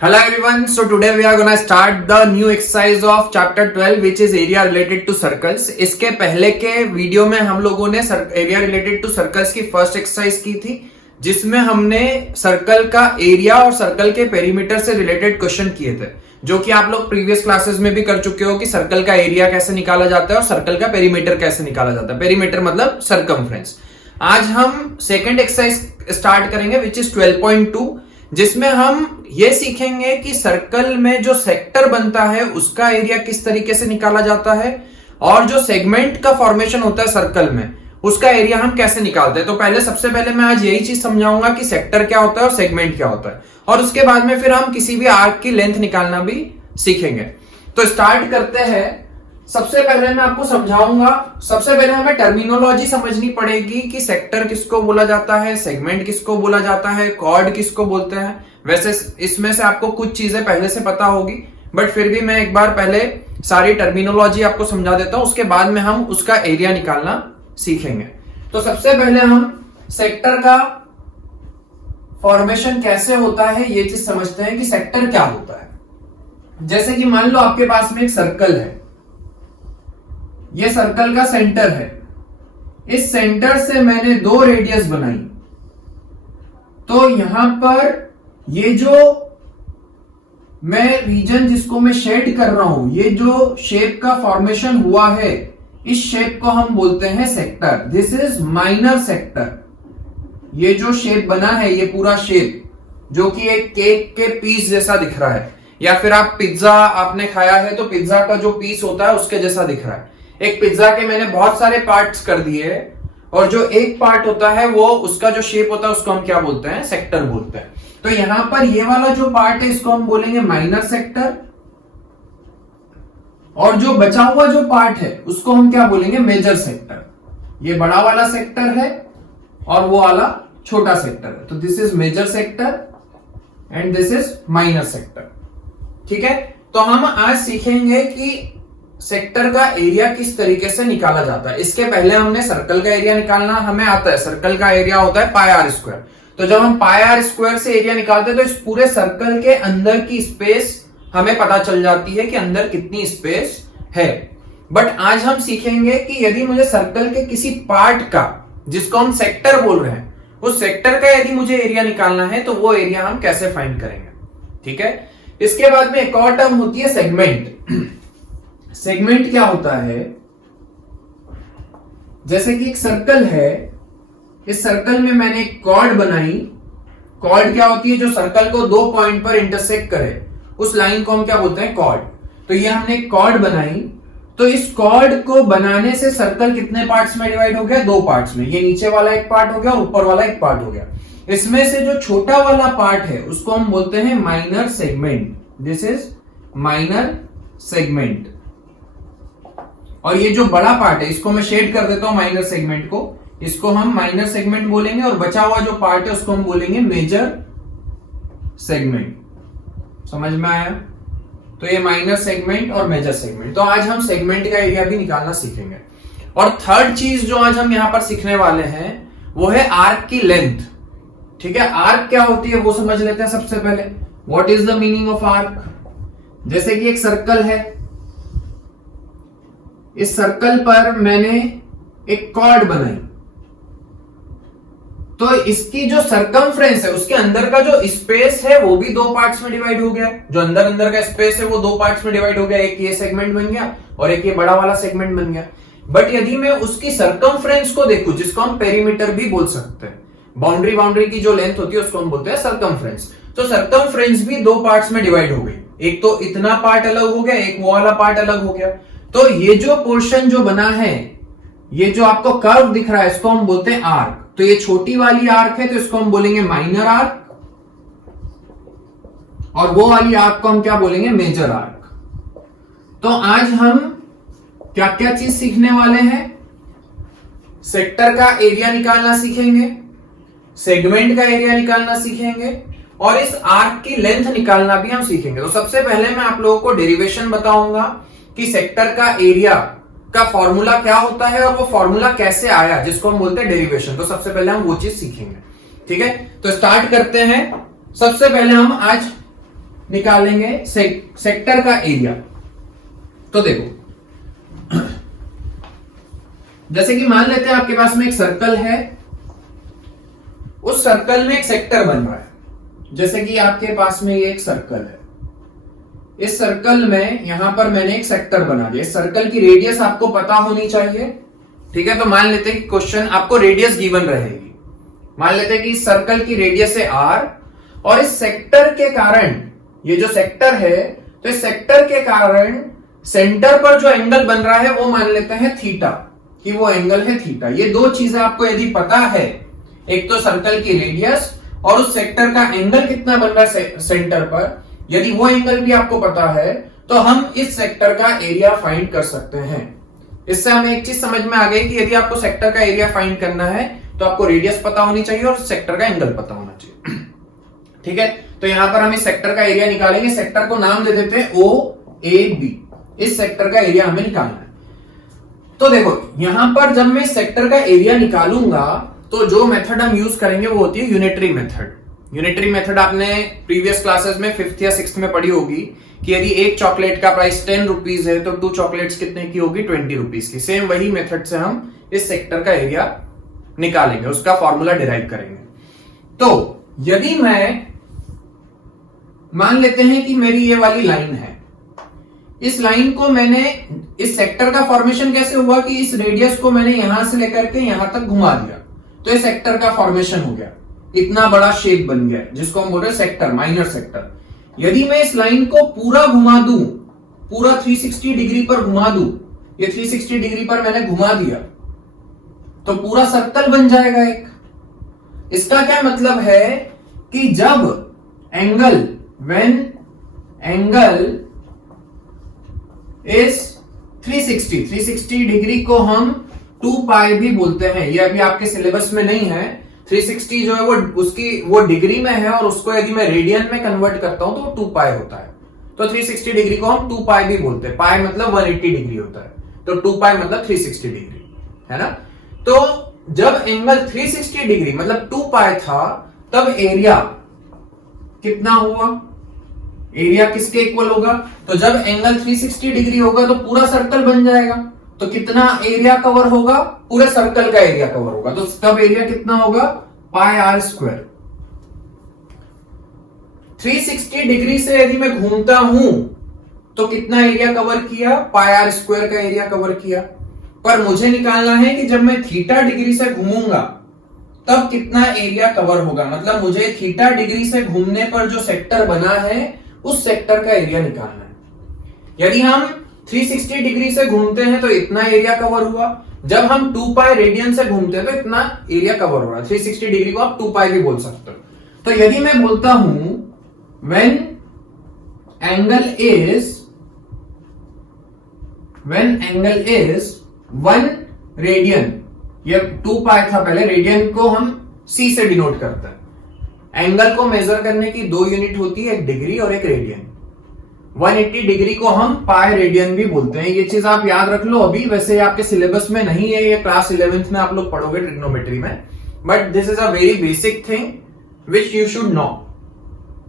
Hello everyone, so today we are gonna start the new exercise of chapter 12 which is area related to circles. इसके पहले के video में हम लोगों ने एरिया रिलेटेड टू सर्कल्स की फर्स्ट एक्सरसाइज की थी जिसमें हमने सर्कल का एरिया और सर्कल के पेरीमीटर से रिलेटेड क्वेश्चन किए थे, जो कि आप लोग प्रीवियस क्लासेस में भी कर चुके हो कि सर्कल का एरिया कैसे निकाला जाता है और सर्कल का पेरीमीटर कैसे निकाला जाता है। पेरीमीटर मतलब सरकमफ्रेंस। आज हम सेकेंड एक्सरसाइज स्टार्ट करेंगे विच इज 12.2, जिसमें हम ये सीखेंगे कि सर्कल में जो सेक्टर बनता है उसका एरिया किस तरीके से निकाला जाता है और जो सेगमेंट का फॉर्मेशन होता है सर्कल में उसका एरिया हम कैसे निकालते हैं। तो पहले सबसे पहले मैं आज यही चीज समझाऊंगा कि सेक्टर क्या होता है और सेगमेंट क्या होता है, और उसके बाद में फिर हम किसी भी आर्क की लेंथ निकालना भी सीखेंगे। तो स्टार्ट करते हैं। सबसे पहले मैं आपको समझाऊंगा, सबसे पहले हमें टर्मिनोलॉजी समझनी पड़ेगी कि सेक्टर किसको बोला जाता है, सेगमेंट किसको बोला जाता है, कॉर्ड किसको बोलते हैं। वैसे इसमें से आपको कुछ चीजें पहले से पता होगी, बट फिर भी मैं एक बार पहले सारी टर्मिनोलॉजी आपको समझा देता हूं, उसके बाद में हम उसका एरिया निकालना सीखेंगे। तो सबसे पहले हम सेक्टर का फॉर्मेशन कैसे होता है ये चीज समझते हैं कि सेक्टर क्या होता है। जैसे कि मान लो आपके पास में एक सर्कल है, ये सर्कल का सेंटर है, इस सेंटर से मैंने दो रेडियस बनाई, तो यहां पर ये जो मैं रीजन जिसको मैं शेड कर रहा हूं, ये जो शेप का फॉर्मेशन हुआ है, इस शेप को हम बोलते हैं sector. This is minor sector. ये जो शेप बना है, ये पूरा शेप जो कि एक केक के पीस जैसा दिख रहा है, या फिर आप पिज्जा आपने खाया है तो पिज्जा का जो पीस होता है उसके जैसा दिख रहा है। एक पिज्जा के मैंने बहुत सारे पार्ट्स कर दिए और जो एक पार्ट होता है वो उसका जो शेप होता है उसको हम क्या बोलते हैं, सेक्टर बोलते हैं। तो यहां पर ये वाला जो पार्ट है इसको हम बोलेंगे माइनर सेक्टर, और जो बचा हुआ जो पार्ट है उसको हम क्या बोलेंगे, मेजर सेक्टर। ये बड़ा वाला सेक्टर है और वो वाला छोटा सेक्टर है। तो this is major sector and this is minor sector. ठीक है, तो हम आज सीखेंगे कि सेक्टर का एरिया किस तरीके से निकाला जाता है। इसके पहले हमने सर्कल का एरिया निकालना हमें आता है। सर्कल का एरिया होता है पाई आर स्क्वायर। तो जब हम पाई आर स्क्वायर से एरिया निकालते हैं तो इस पूरे सर्कल के अंदर की स्पेस हमें पता चल जाती है कि अंदर कितनी स्पेस है। बट आज हम सीखेंगे कि यदि मुझे सर्कल के किसी पार्ट का, जिसको हम सेक्टर बोल रहे हैं, उस सेक्टर का यदि मुझे एरिया निकालना है तो वो एरिया हम कैसे फाइंड करेंगे। ठीक है, इसके बाद में एक और टर्म होती है सेगमेंट। सेगमेंट क्या होता है, जैसे कि एक सर्कल है, इस सर्कल में मैंने एक कॉर्ड बनाई। कॉर्ड क्या होती है, जो सर्कल को दो पॉइंट पर इंटरसेक्ट करे, उस लाइन को हम क्या बोलते हैं, कॉर्ड। तो ये हमने एक कॉर्ड बनाई, तो इस कॉर्ड को बनाने से सर्कल कितने पार्ट्स में डिवाइड हो गया, दो पार्ट्स में। ये नीचे वाला एक पार्ट हो गया और ऊपर वाला एक पार्ट हो गया। इसमें से जो छोटा वाला पार्ट है उसको हम बोलते हैं minor segment. This is minor segment. और ये जो बड़ा पार्ट है इसको मैं शेड कर देता हूं माइनर सेगमेंट को, इसको हम माइनर सेगमेंट बोलेंगे, और बचा हुआ जो पार्ट है उसको हम बोलेंगे मेजर सेगमेंट। समझ में आया? तो ये माइनर सेगमेंट और मेजर सेगमेंट। तो आज हम सेगमेंट का एरिया भी निकालना सीखेंगे। और थर्ड चीज जो आज हम यहां पर सीखने वाले हैं वो है आर्क की लेंथ। ठीक है, आर्क क्या होती है वो समझ लेते हैं सबसे पहले। What is the meaning of arc? जैसे कि एक सर्कल है, इस सर्कल पर मैंने एक कॉर्ड बनाई, तो इसकी जो सरकमफ्रेंस है, उसके अंदर का जो स्पेस है वो भी दो पार्ट्स में डिवाइड हो गया। जो अंदर का स्पेस है वो दो पार्ट्स में डिवाइड हो गया। एक ये सेगमेंट बन गया और एक ये बड़ा वाला सेगमेंट बन गया। बट यदि मैं उसकी सरकमफ्रेंस को देखूं, जिसको हम पेरीमीटर भी बोल सकते हैं, बाउंड्री की जो लेंथ होती है उसको हम बोलते हैं सरकमफ्रेंस। तो सरकमफ्रेंस भी दो पार्ट्स में डिवाइड हो गई। एक तो इतना पार्ट अलग हो गया, एक वो वाला पार्ट अलग हो गया। तो ये जो पोर्शन जो बना है, ये जो आपको कर्व दिख रहा है, इसको हम बोलते हैं आर्क। तो ये छोटी वाली आर्क है तो इसको हम बोलेंगे माइनर आर्क, और वो वाली आर्क को हम क्या बोलेंगे, मेजर आर्क। तो आज हम क्या क्या चीज सीखने वाले हैं, सेक्टर का एरिया निकालना सीखेंगे, सेगमेंट का एरिया निकालना सीखेंगे, और इस आर्क की लेंथ निकालना भी हम सीखेंगे। तो सबसे पहले मैं आप लोगों को डेरिवेशन बताऊंगा कि सेक्टर का एरिया का फॉर्मूला क्या होता है और वो फॉर्मूला कैसे आया, जिसको हम बोलते हैं डेरिवेशन। तो सबसे पहले हम वो चीज सीखेंगे। ठीक है, तो स्टार्ट करते हैं। सबसे पहले हम आज निकालेंगे सेक्टर का एरिया। तो देखो, जैसे कि मान लेते हैं आपके पास में एक सर्कल है, उस सर्कल में एक सेक्टर बन रहा है। जैसे कि आपके पास में ये एक सर्कल है, इस सर्कल में यहां पर मैंने एक सेक्टर बना दिया। इस सर्कल की रेडियस आपको पता होनी चाहिए, ठीक है। तो मान लेते हैं कि क्वेश्चन आपको रेडियस गिवन रहेगी। मान लेते हैं कि इस सर्कल की रेडियस है r, और इस सेक्टर के कारण, ये जो सेक्टर है, तो इस सेक्टर के कारण सेंटर पर जो एंगल बन रहा है वो मान लेते हैं थीटा, कि वो एंगल है थीटा। ये दो चीजें आपको यदि पता है, एक तो सर्कल की रेडियस और उस सेक्टर का एंगल कितना बन रहा है सेंटर पर, यदि वो एंगल भी आपको पता है तो हम इस सेक्टर का एरिया फाइंड कर सकते हैं। इससे हमें एक चीज समझ में आ गई कि यदि आपको सेक्टर का एरिया फाइंड करना है तो आपको रेडियस पता होनी चाहिए और सेक्टर का एंगल पता होना चाहिए, ठीक है। तो यहां पर हम इस सेक्टर का एरिया निकालेंगे। सेक्टर को नाम दे देते हैं OAB। इस सेक्टर का एरिया हमें निकालना है। तो देखो, यहां पर जब मैं सेक्टर का एरिया निकालूंगा तो जो मेथड हम यूज करेंगे वो होती है यूनिटरी मेथड। यूनिटरी मेथड आपने प्रीवियस क्लासेस में 5th या 6th में पढ़ी होगी कि यदि एक चॉकलेट का प्राइस 10 रुपीज है तो 2 चॉकलेट्स कितने की होगी, 20 रुपीज की। सेम वही मेथड से हम इस सेक्टर का एरिया निकालेंगे, उसका फॉर्मूला डिराइव करेंगे। तो यदि मैं मान लेते हैं कि मेरी ये वाली लाइन है, इस लाइन को मैंने, इस सेक्टर का फॉर्मेशन कैसे हुआ कि इस रेडियस को मैंने यहां से लेकर के यहां तक घुमा दिया, तो ये सेक्टर का फॉर्मेशन हो गया, इतना बड़ा शेप बन गया जिसको हम बोल रहे हैं सेक्टर, माइनर सेक्टर। यदि मैं इस लाइन को पूरा घुमा दूं, पूरा 360 डिग्री पर घुमा दूं, ये 360 डिग्री पर मैंने घुमा दिया तो पूरा सर्कल बन जाएगा एक। इसका क्या मतलब है कि जब angle, when angle is 360 degree को हम 2 पाई भी बोलते हैं। ये अभी आपके सिलेबस में नहीं है। 360 जो है वो उसकी वो डिग्री में है, और उसको यदि मैं रेडियन में कन्वर्ट करता हूं तो वो 2 पाई होता है। तो 360 डिग्री को हम 2 पाई भी बोलते हैं। पाई मतलब 180 डिग्री होता है, तो 2 पाई मतलब 360 डिग्री, है ना। तो जब एंगल 360 डिग्री मतलब 2 पाई था, तब एरिया कितना हुआ, एरिया किसके इक्वल होगा, तो जब एंगल 360 डिग्री होगा तो पूरा सर्कल बन जाएगा। तो कितना एरिया कवर होगा, पूरे सर्कल का एरिया कवर होगा। तो तब एरिया कितना होगा, पाई आर स्क्वायर। 360 डिग्री से यदि मैं घूमता हूं तो कितना एरिया कवर किया, पाई आर स्क्वायर का एरिया कवर किया। पर मुझे निकालना है कि जब मैं थीटा डिग्री से घूमूंगा तब कितना एरिया कवर होगा, मतलब मुझे थीटा डिग्री से घूमने पर जो सेक्टर बना है उस सेक्टर का एरिया निकालना है। यदि हम 360 डिग्री से घूमते हैं तो इतना एरिया कवर हुआ, जब हम 2 पाई रेडियन से घूमते हैं तो इतना एरिया कवर हो रहा है। 360 डिग्री को आप 2 पाई भी बोल सकते हो। तो यदि मैं बोलता हूं when angle is 1 रेडियन, ये 2 पाई था पहले, रेडियन को हम C से डिनोट करते हैं। एंगल को मेजर करने की 2 यूनिट होती है, एक डिग्री और एक रेडियन। 180 डिग्री को हम पाई रेडियन भी बोलते हैं। ये चीज आप याद रख लो। अभी वैसे आपके सिलेबस में नहीं है, ये क्लास 11th में आप लोग पढ़ोगे ट्रिग्नोमेट्री में, but this is a very basic thing which you should know,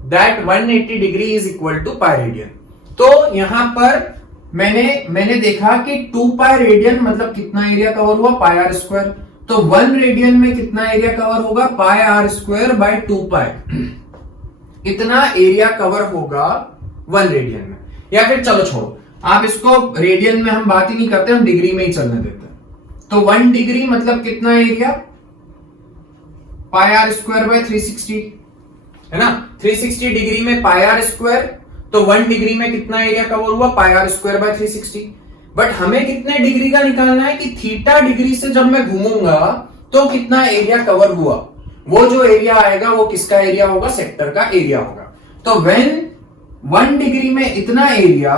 that 180 degree is equal to pi radian. तो यहां पर मैंने देखा कि 2 पाई रेडियन मतलब कितना एरिया कवर हुआ, पाई आर स्क्वायर। तो 1 रेडियन में कितना एरिया कवर होगा, पाई आर स्क्वायर बाय 2 पाई। इतना एरिया कवर होगा 1 रेडियन में। या फिर चलो छोड़ो, आप इसको रेडियन में हम बात ही नहीं करते, हम डिग्री में ही चलने देते हैं। तो 1 डिग्री मतलब कितना area, pi are square by 360, है ना। 360 डिग्री में पाई आर स्क्वायर, तो 1 डिग्री में कितना एरिया कवर हुआ, पाई आर स्क्वायर बाय 360। बट हमें कितने डिग्री का निकालना है कि थीटा डिग्री से जब मैं घूमूंगा तो कितना एरिया कवर हुआ। वो जो एरिया आएगा वो किसका एरिया होगा, सेक्टर का एरिया होगा। तो व्हेन 1 डिग्री में इतना एरिया,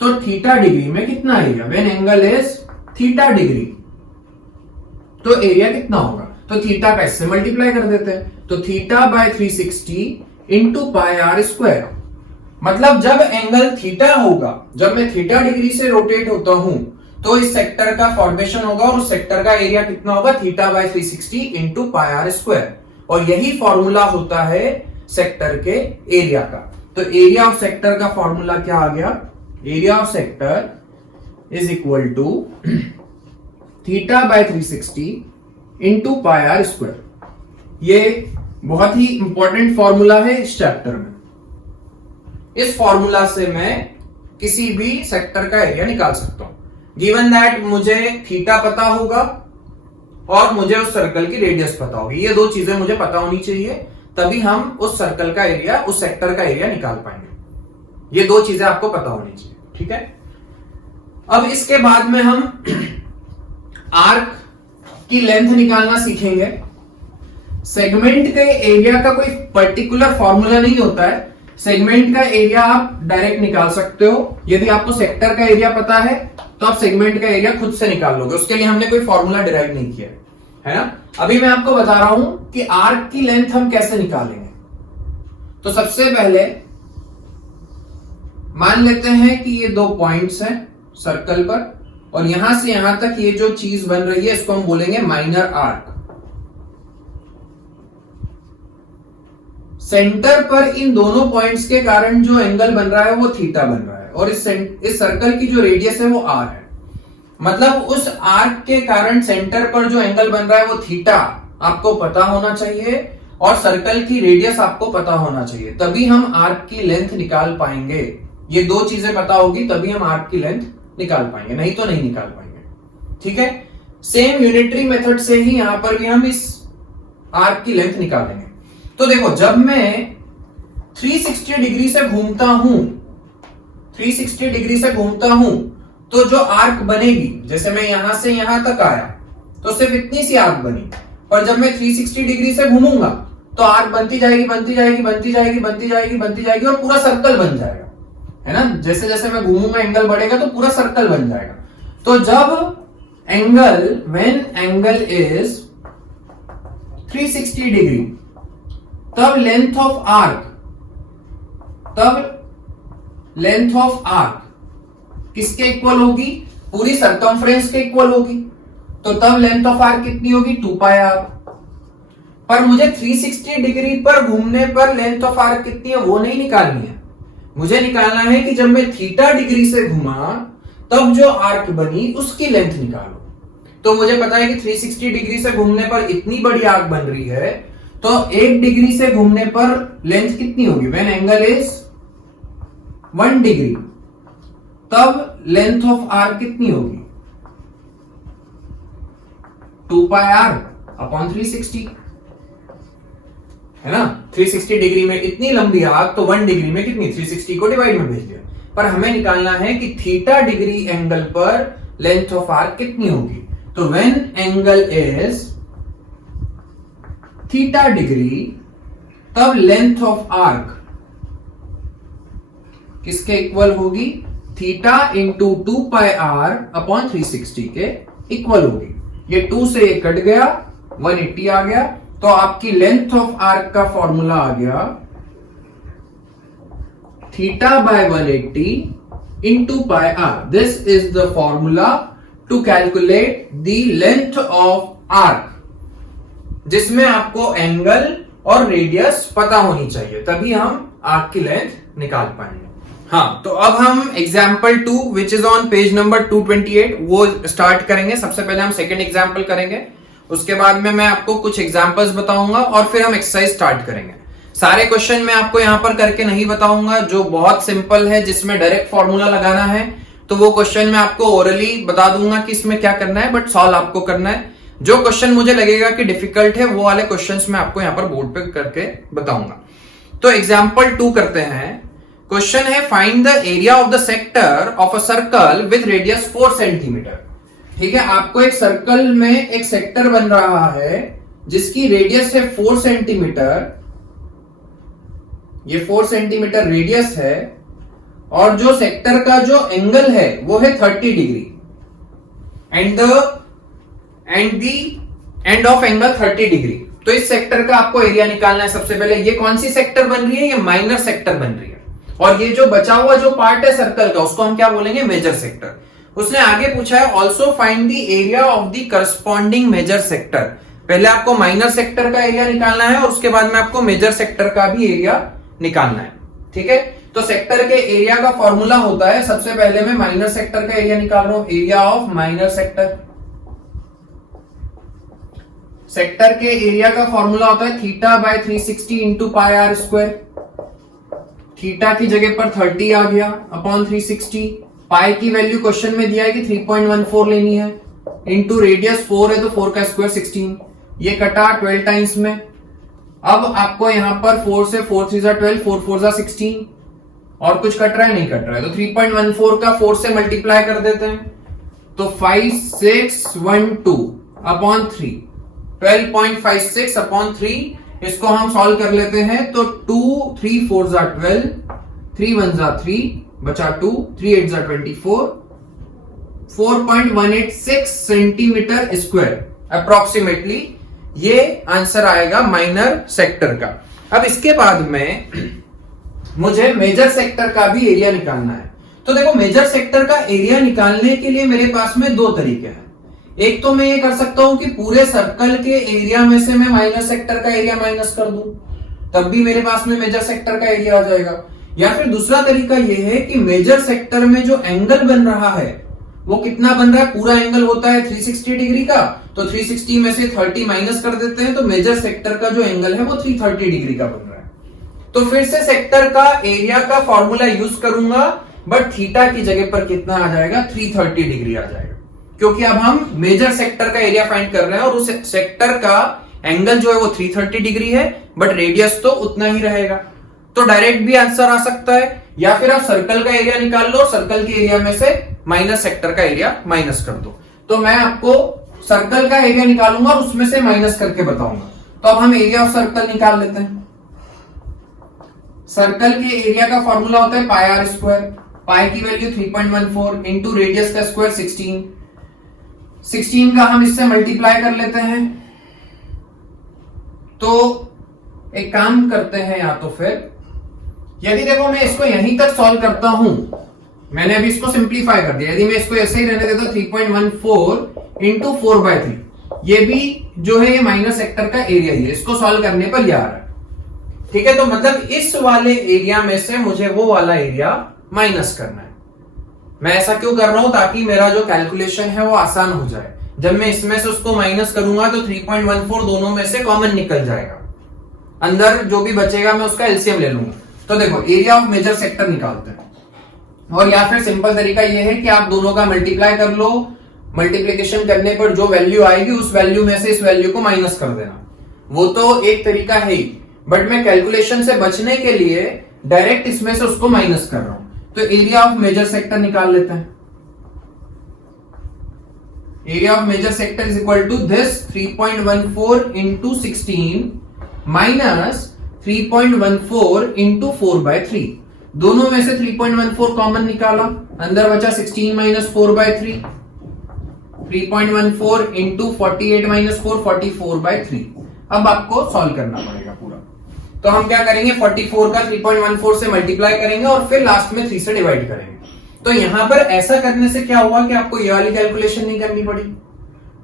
तो थीटा डिग्री में कितना area, when angle is theta degree, तो एरिया कितना होगा। तो थीटा का इससे मल्टीप्लाई कर देते हैं, तो theta by 360 into pi are square. मतलब जब एंगल थीटा होगा, जब मैं थीटा डिग्री से रोटेट होता हूं तो इस सेक्टर का फॉर्मेशन होगा और उस सेक्टर का एरिया कितना होगा, theta by 360 into pi are square. और यही फॉर्मूला होता है सेक्टर के एरिया का। तो एरिया ऑफ सेक्टर का फॉर्मूला क्या आ गया, area of sector is equal to theta by 360 into pi are square. ये बहुत ही इंपॉर्टेंट फॉर्मूला है इस चैप्टर में। इस फॉर्मूला से मैं किसी भी सेक्टर का एरिया निकाल सकता हूं, गिवन दैट मुझे थीटा पता होगा और मुझे उस सर्कल की रेडियस पता होगी। ये दो चीजें मुझे पता होनी चाहिए, तभी हम उस सर्कल का एरिया, उस सेक्टर का एरिया निकाल पाएंगे। ये दो चीजें आपको पता होनी चाहिए, ठीक है। अब इसके बाद में हम आर्क की लेंथ निकालना सीखेंगे। सेगमेंट के एरिया का कोई पर्टिकुलर फॉर्मूला नहीं होता है। सेगमेंट का एरिया आप डायरेक्ट निकाल सकते हो। यदि आपको सेक्टर का एरिया पता है तो आप सेगमेंट का एरिया खुद से निकाल लोगे। उसके लिए हमने कोई फॉर्मूला डिराइव नहीं किया है ना। अभी मैं आपको बता रहा हूं कि आर्क की लेंथ हम कैसे निकालेंगे। तो सबसे पहले मान लेते हैं कि ये दो पॉइंट्स हैं सर्कल पर, और यहां से यहां तक ये जो चीज बन रही है इसको हम बोलेंगे माइनर आर्क। सेंटर पर इन दोनों पॉइंट्स के कारण जो एंगल बन रहा है वो थीटा बन रहा है, और इस सर्कल की जो रेडियस है वो आर है। मतलब उस आर्क के कारण सेंटर पर जो एंगल बन रहा है वो थीटा आपको पता होना चाहिए, और सर्कल की रेडियस आपको पता होना चाहिए, तभी हम आर्क की लेंथ निकाल पाएंगे। ये दो चीजें पता होगी तभी हम आर्क की लेंथ निकाल पाएंगे, नहीं तो नहीं निकाल पाएंगे, ठीक है। सेम यूनिटरी मेथड से ही यहां पर भी हम इस आर्क की लेंथ निकालेंगे। तो देखो, जब मैं 360 डिग्री से घूमता हूं, 360 डिग्री से घूमता हूं, तो जो आर्क बनेगी, जैसे मैं यहां से यहां तक आया तो सिर्फ इतनी सी आर्क बनी, और जब मैं 360 डिग्री से घूमूंगा तो आर्क बनती जाएगी, बनती जाएगी, बनती जाएगी, बनती जाएगी, बनती जाएगी, और पूरा सर्कल बन जाएगा, है ना। जैसे जैसे मैं घूमूंगा एंगल बढ़ेगा तो पूरा सर्कल बन जाएगा। तो जब angle, when angle is 360 degree, तब लेंथ ऑफ आर्क, किसके इक्वल होगी, पूरी सर्कमफ्रेंस के इक्वल होगी। तो तब लेंथ ऑफ आर्क कितनी होगी, 2 पाई आर। पर मुझे 360 डिग्री पर घूमने पर लेंथ ऑफ आर्क कितनी है वो नहीं निकालनी है। मुझे निकालना है कि जब मैं थीटा डिग्री से घुमा तब जो आर्क बनी उसकी लेंथ निकालो। तो मुझे पता है कि 360 डिग्री से घूमने पर इतनी बड़ी आर्क बन रही है, तो 1 डिग्री से घूमने पर लेंथ कितनी होगी, व्हेन एंगल इज 1 डिग्री, तब लेंथ ऑफ आर्क कितनी होगी, 2 पाई आर अपॉन 360, है ना। 360 डिग्री में इतनी लंबी आर्क, तो 1 डिग्री में कितनी, 360 को डिवाइड में भेज दिया। पर हमें निकालना है कि थीटा डिग्री एंगल पर लेंथ ऑफ आर्क कितनी होगी। तो when angle is theta degree, तब लेंथ ऑफ आर्क किसके इक्वल होगी, theta into 2 pi r upon 360 के इक्वल होगी। ये 2 से ये कट गया, 180 आ गया, तो आपकी लेंथ ऑफ आर्क का फॉर्मूला आ गया theta by 180 into pi r. This is the formula to calculate the length of arc, जिसमें आपको एंगल और रेडियस पता होनी चाहिए, तभी हम आर्क की लेंथ निकाल पाएंगे। हाँ, तो अब हम example 2 which is on page number 228 वो स्टार्ट करेंगे। सबसे पहले हम सेकंड एग्जाम्पल करेंगे, उसके बाद में मैं आपको कुछ एग्जाम्पल्स बताऊंगा और फिर हम एक्सरसाइज स्टार्ट करेंगे। सारे क्वेश्चन मैं आपको यहां पर करके नहीं बताऊंगा। जो बहुत सिंपल है, जिसमें डायरेक्ट फॉर्मूला लगाना है, तो वो क्वेश्चन मैं आपको ओरली बता दूंगा कि इसमें क्या करना है, बट सॉल्व आपको करना है। जो क्वेश्चन मुझे लगेगा कि डिफिकल्ट है, वो वाले क्वेश्चंस मैं आपको यहां पर बोर्ड पे करके बताऊंगा। तो एग्जाम्पल 2 करते हैं। क्वेश्चन है, find the area of the sector of a circle with radius 4 centimetre. ठीक है, आपको एक सर्कल में एक सेक्टर बन रहा है जिसकी रेडियस है 4 सेंटीमीटर। ये 4 सेंटीमीटर रेडियस है, और जो सेक्टर का जो एंगल है वो है 30 degree, and the end of angle 30 degree. तो इस सेक्टर का आपको एरिया निकालना है। सबसे पहले ये कौन सी सेक्टर बन रही है, ये माइनर सेक्टर बन रही है, और ये जो बचा हुआ जो पार्ट है सर्कल का, उसको हम क्या बोलेंगे, मेजर सेक्टर। उसने आगे पूछा है, also find the area of the corresponding major sector. पहले आपको माइनर सेक्टर का एरिया निकालना है और उसके बाद में आपको मेजर सेक्टर का भी एरिया निकालना है। ठीक है, तो सेक्टर के एरिया का फॉर्मूला होता है, सबसे पहले मैं माइनर सेक्टर का एरिया निकाल रहा हूं, area of minor sector. Sector के एरिया का फॉर्मूला होता है theta by 360 into pi are square. Theta की जगह पर 30 आ गया अपॉन 360। पाई की वैल्यू क्वेश्चन में दिया है कि 3.14 लेनी है, इंटू रेडियस 4 है तो 4 का स्क्वायर 16, ये कटा 12 टाइम्स में। अब आपको यहां पर 4 से 4 3 12, 4 4 16, और कुछ कट रहा है, नहीं कट रहा है, तो 3.14 का 4 से मल्टीप्लाई कर देते हैं, तो 5612 अपॉन 3, 12.56 अपॉन 3, इसको हम सॉल्व कर लेते हैं, तो 2 3 4 12, 3 1 3, बचा 2, 3 8 24, 4.186 सेंटीमीटर स्क्वायर अप्रोक्सीमेटली ये आंसर आएगा माइनर सेक्टर का। अब इसके बाद में मुझे मेजर सेक्टर का भी एरिया निकालना है। तो देखो, मेजर सेक्टर का एरिया निकालने के लिए मेरे पास में दो तरीके हैं। एक तो मैं ये कर सकता हूं कि पूरे सर्कल के एरिया में से मैं माइनर सेक्टर का एरिया माइनस कर दूं, तब भी मेरे पास में मेजर सेक्टर का एरिया आ जाएगा। या फिर दूसरा तरीका यह है कि मेजर सेक्टर में जो एंगल बन रहा है वो कितना बन रहा है, पूरा एंगल होता है 360 डिग्री का, तो 360 में से 30 माइनस कर देते हैं, तो मेजर सेक्टर का जो एंगल है वो 330 डिग्री का बन रहा है। तो फिर से सेक्टर का एरिया का फॉर्मूला यूज करूंगा, बट थीटा की जगह पर कितना आ जाएगा, 330 डिग्री आ जाएगा, क्योंकि अब हम मेजर सेक्टर का एरिया फाइंड कर रहे हैं और उस सेक्टर का एंगल जो है वो 330 डिग्री है, बट रेडियस तो उतना ही रहेगा। तो डायरेक्ट भी आंसर आ सकता है, या फिर आप सर्कल का एरिया निकाल लो, सर्कल के एरिया में से माइनस सेक्टर का एरिया माइनस कर दो। तो मैं आपको सर्कल का एरिया निकालूंगा और उसमें से माइनस करके बताऊंगा। तो अब हम एरिया ऑफ सर्कल निकाल लेते हैं। सर्कल के एरिया का फॉर्मूला होता है पाई आर स्क्वायर। पाई की वैल्यू 3.14 इंटू रेडियस का स्क्वायर 16 का हम इससे मल्टीप्लाई कर लेते हैं। तो एक काम करते हैं, या तो फिर यदि देखो मैं इसको यहीं तक सॉल्व करता हूं, मैंने अभी इसको सिंप्लीफाई कर दिया, यदि मैं इसको ऐसे ही रहने देता 3.14 इंटू 4/3, ये भी जो है ये माइनर सेक्टर का एरिया ही है, इसको सॉल्व करने पर ये आ रहा है। ठीक है, तो मतलब इस वाले एरिया में से मुझे वो वाला एरिया माइनस करना है। मैं ऐसा क्यों कर रहा हूं, ताकि मेरा जो कैलकुलेशन है वो आसान हो जाए। जब मैं इसमें से उसको माइनस करूंगा तो 3.14 दोनों में से कॉमन निकल जाएगा, अंदर जो भी बचेगा मैं उसका एलसीएम ले लूंगा। तो देखो, एरिया ऑफ मेजर सेक्टर निकालते हैं, और या फिर सिंपल तरीका यह है कि आप दोनों का मल्टीप्लाई कर लो, मल्टीप्लिकेशन करने पर जो वैल्यू आएगी उस वैल्यू में से इस वैल्यू को माइनस कर देना। वो तो एक तरीका है ही, बट मैं कैलकुलेशन से बचने के लिए डायरेक्ट इसमें से उसको माइनस कर रहा हूं। तो एरिया ऑफ मेजर सेक्टर निकाल लेते हैं। Area of major sector is equal to this 3.14 into 16 minus 3.14 into 4/3। दोनों में से 3.14 कॉमन निकाला, अंदर बचा 16 माइनस 4/3, 3.14 इंटू 48 माइनस 4, 44/3। अब आपको सॉल्व करना पड़ेगा पूरा। तो हम क्या करेंगे, 44 का 3.14 से मल्टीप्लाई करेंगे और फिर लास्ट में 3 से डिवाइड करेंगे। तो यहां पर ऐसा करने से क्या हुआ कि आपको ये वाली कैलकुलेशन नहीं करनी पड़ी।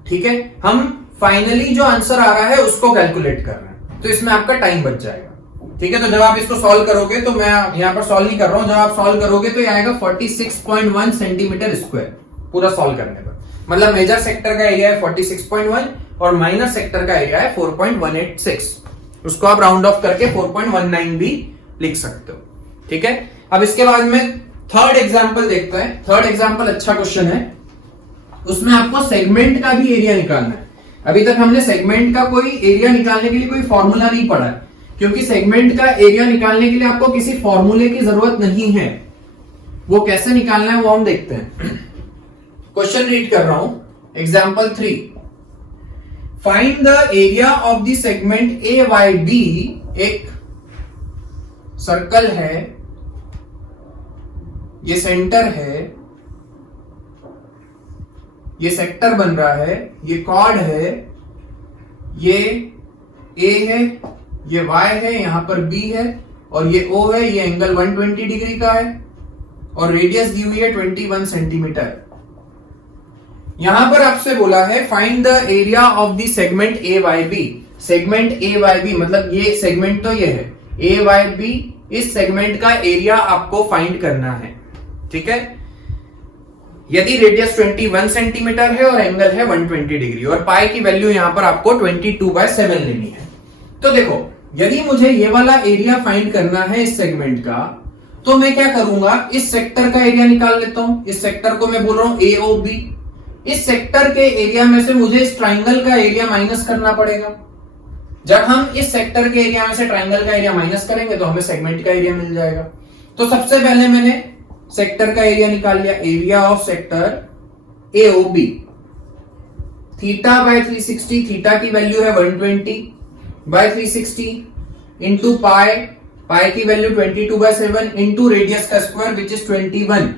ठीक है, हम फाइनली जो आंसर आ रहा है उसको कैलकुलेट कर रहे हैं, तो इसमें आपका टाइम बच जाएगा। ठीक है, तो जब आप इसको सॉल्व करोगे, तो मैं यहां पर सॉल्व नहीं कर रहा हूं, जब आप सॉल्व करोगे तो ये आएगा 46.1 सेंटीमीटर स्क्वायर पूरा सॉल्व करने पर। मतलब मेजर सेक्टर का एरिया है 46.1 और माइनर सेक्टर का एरिया है 4.186। उसको आप राउंड ऑफ करके 4.19 भी लिख सकते हो। ठीक है, अब इसके बाद में थर्ड एग्जांपल देखते हैं। थर्ड एग्जांपल अच्छा क्वेश्चन है, उसमें आपको सेगमेंट का भी एरिया निकालना है। अभी तक हमने सेगमेंट का कोई एरिया निकालने के लिए कोई फॉर्मूला नहीं पढ़ा है, क्योंकि सेगमेंट का एरिया निकालने के लिए आपको किसी फॉर्मूले की जरूरत नहीं है। वो कैसे निकालना है वो हम देखते हैं। क्वेश्चन रीड कर रहा हूं, example 3। Find the area of the segment AYB। एक सर्कल है, ये सेंटर है, ये सेक्टर बन रहा है, ये कॉर्ड है, ये A है, ये Y है, यहां पर B है, और ये O है, ये एंगल 120 डिग्री का है, और रेडियस दी हुई है 21 सेंटीमीटर। यहां पर आपसे बोला है find the area of the segment AYB। Segment AYB मतलब ये सेगमेंट तो ये है, AYB इस सेगमेंट का एरिया आपको फाइंड करना है, ठीक है। यदि रेडियस 21 सेंटीमीटर है और एंगल है 120 डिग्री और पाई की वैल्यू यहां पर आपको 22/7 लेनी है। तो देखो, यदि मुझे ये वाला एरिया फाइंड करना है इस सेगमेंट का, तो मैं क्या करूंगा, इस सेक्टर का एरिया निकाल लेता हूं। इस सेक्टर को मैं बोल रहा हूं AOB। इस सेक्टर के एरिया में से मुझे इस ट्राइंगल का एरिया माइनस करना पड़ेगा। जब हम इस सेक्टर के एरिया में से ट्राइंगल का एरिया माइनस करेंगे तो हमें सेगमेंट का एरिया मिल जाएगा। तो सबसे पहले मैंने सेक्टर का एरिया निकाल लिया, area of sector AOB। θ/360, theta की वैल्यू है 120/360 इंटू पाई की वैल्यू 22/7 इंटू रेडियस का स्क्वायर विच इज 21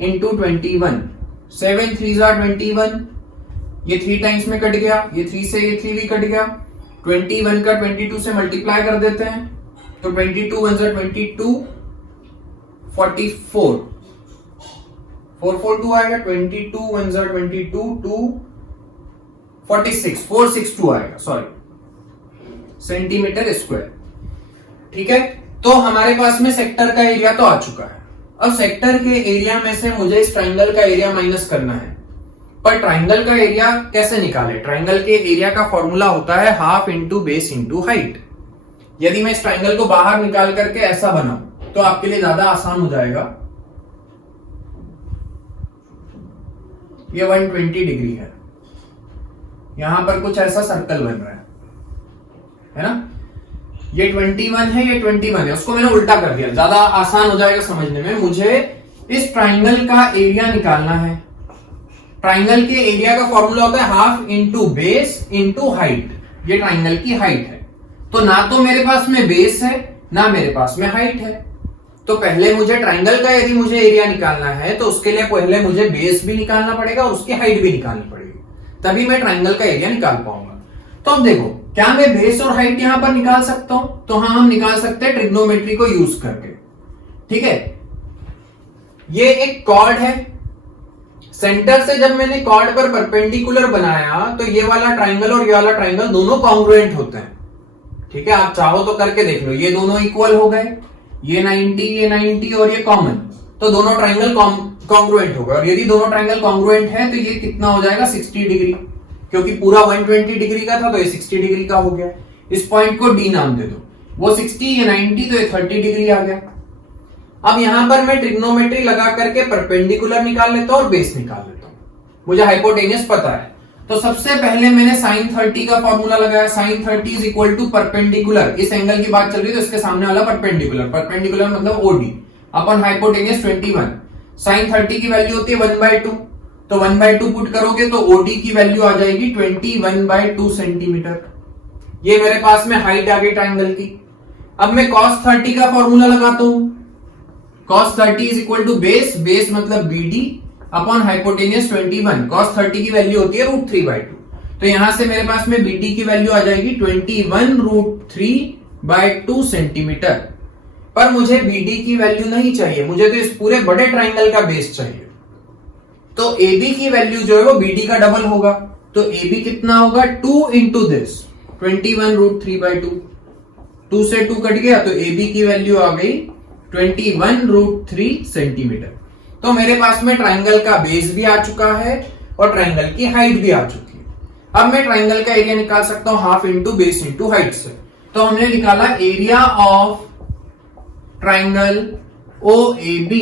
इंटू 21। 7 3 21, ये 3 टाइम्स में कट गया, ये 3 से ये 3 भी कट गया। 21 का 22 से मल्टीप्लाई कर देते हैं तो 22 1 22, 44, 442 आएगा। 22 1 22, 2 46, 462 आएगा, सॉरी, सेंटीमीटर स्क्वायर, ठीक है। तो हमारे पास में सेक्टर का एरिया तो आ चुका है। अब सेक्टर के एरिया में से मुझे इस ट्राइंगल का एरिया माइनस करना है। पर ट्राइंगल का एरिया कैसे निकाले? ट्राइंगल के एरिया का फॉर्मूला होता है half into base into height. यदि मैं इस ट्राइंगल को बाहर निकाल करके ऐसा बनाऊं तो आपके लिए ज्यादा आसान हो जाएगा। ये 120 डिग्री है, यहां पर कुछ ऐसा सर्कल बन रहा है ना। ये 21 है, ये 21 है, उसको मैंने उल्टा कर दिया, ज्यादा आसान हो जाएगा समझने में। मुझे इस ट्राइंगल का एरिया निकालना है। ट्राइंगल के एरिया का फॉर्मूला होता है half into base into height. ये ट्राइंगल की हाइट है, तो ना तो मेरे पास में बेस है ना मेरे पास में हाइट है। तो पहले मुझे ट्राइंगल का यदि मुझे एरिया निकालना है तो उसके लिए पहले मुझे बेस भी निकालना पड़ेगा और उसकी हाइट भी निकालनी पड़ेगी, तभी मैं ट्राइंगल का एरिया निकाल पाऊंगा। तो अब देखो, क्या मैं बेस और हाइट यहां पर निकाल सकता हूं? तो हाँ, हम निकाल सकते हैं ट्रिग्नोमेट्री को यूज करके, ठीक है। ये एक कॉर्ड है, सेंटर से जब मैंने कॉर्ड पर परपेंडिकुलर बनाया तो ये वाला ट्राइंगल और ये वाला ट्राइंगल दोनों कॉन्ग्रुएंट होते हैं, ठीक है। आप चाहो तो करके देख लो, ये दोनों इक्वल हो गए, ये 90 और ये कॉमन, तो दोनों ट्राइंगल कॉन्ग्रुएंट हो गए। और यदि दोनों ट्राइंगल कॉन्ग्रुएंट है तो ये कितना हो जाएगा, 60 डिग्री, क्योंकि पूरा 120 डिग्री का था तो ये 60 डिग्री का हो गया। इस पॉइंट को डी नाम दे दो, वो 60, ये 90, तो ये 30 डिग्री आ गया। अब यहां पर मैं ट्रिग्नोमेट्री लगा करके परपेंडिकुलर निकाल लेता हूं और बेस निकाल लेता हूं। मुझे हाइपोटेन्यूस पता है, तो सबसे पहले मैंने sin 30 का फॉर्मूला लगाया। sin 30 is equal to perpendicular, इस एंगल की बात चल रही है तो इसके सामने वाला परपेंडिकुलर, परपेंडिकुलर मतलब OD अपन हाइपोटेन्यूस 21। sin 30 की वैल्यू होती है 1/2, तो 1/2 पुट करोगे तो OD की वैल्यू आ जाएगी 21/2 सेंटीमीटर। ये मेरे पास में हाइट आ गई ट्राइंगल की। अब मैं cos 30 का फॉर्मूला लगाता हूं। cos 30 is equal to base, base मतलब BD अपॉन हाइपोटेन्यूस 21। cos 30 की वैल्यू होती है √3/2, तो यहां से मेरे पास में BD की वैल्यू आ जाएगी 21√3/2 सेंटीमीटर। पर मुझे BD की वैल्यू नहीं चाहिए, मुझे तो इस पूरे बड़े ट्राइंगल का बेस चाहिए। तो AB की वैल्यू जो है वो BD का डबल होगा, तो AB कितना होगा, 2 इंटू दिस 21√3/2। 2 से 2 कट गया तो AB की वैल्यू आ गई 21√3 सेंटीमीटर। तो मेरे पास में ट्राइंगल का बेस भी आ चुका है और ट्राइंगल की हाइट भी आ चुकी है। अब मैं ट्राइंगल का एरिया निकाल सकता हूं half into base into height से। तो हमने निकाला area of triangle OAB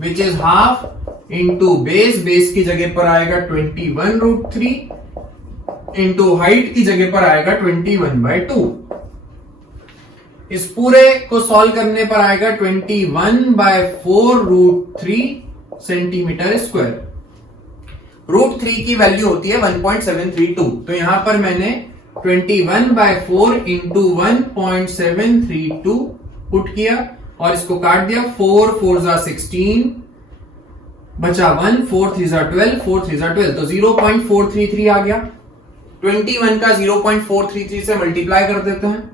which is half into base, base की जगह पर आएगा 21√3 इंटू हाइट की जगह पर आएगा 21/2। इस पूरे को सॉल्व करने पर आएगा 21/4√3 सेंटीमीटर स्क्वायर। √3 की वैल्यू होती है 1.732, तो यहां पर मैंने 21/4 इंटू 1.732 पुट किया और इसको काट दिया। 4 4 16 बचा 1, 4 3 12, 4 3 12, तो 0.433 आ गया। 21 का 0.433 से मल्टीप्लाई कर देते हैं,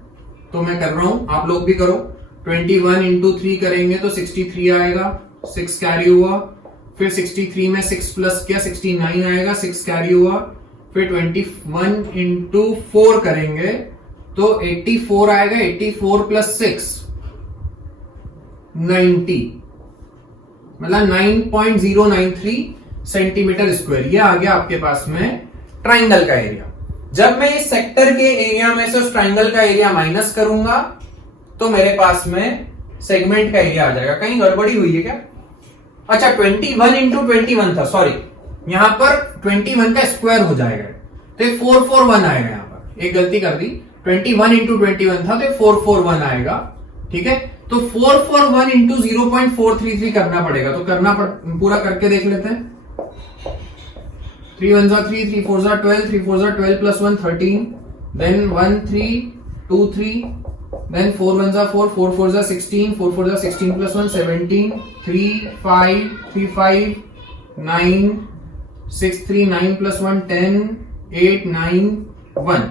तो मैं कर रहा हूं, आप लोग भी करो। 21 इंटू 3 करेंगे तो 63 आएगा, 6 कैरी हुआ। फिर 63 में 6 प्लस किया 69 आएगा, 6 कैरी हुआ। फिर 21 इंटू 4 करेंगे तो 84 आएगा, 84 प्लस 6 90 मतलब 9.093 सेंटीमीटर स्क्वायर। ये आ गया आपके पास में ट्राइंगल का एरिया। जब मैं इस सेक्टर के एरिया में से उस ट्राइंगल का एरिया माइनस करूंगा तो मेरे पास में सेगमेंट का एरिया आ जाएगा। कहीं गड़बड़ी हुई है क्या? अच्छा 21 इंटू 21 था, सॉरी, यहां पर 21 का स्क्वायर हो जाएगा तो 441 आएगा। यहां पर एक गलती कर दी, 21 इंटू 21 था तो 441 आएगा। ठीक है, तो 441 इंटू 0.433 करना पड़ेगा, तो पूरा करके देख लेते हैं। 3 1 3, 3 4 12, 3 4 12 plus 1 13, then 1 3 2 3, then 4 1 4, 4 4 16, 4 4 16 plus 1 17, 3 5 3 5 9 6 3 9 plus 1 10 8 9 1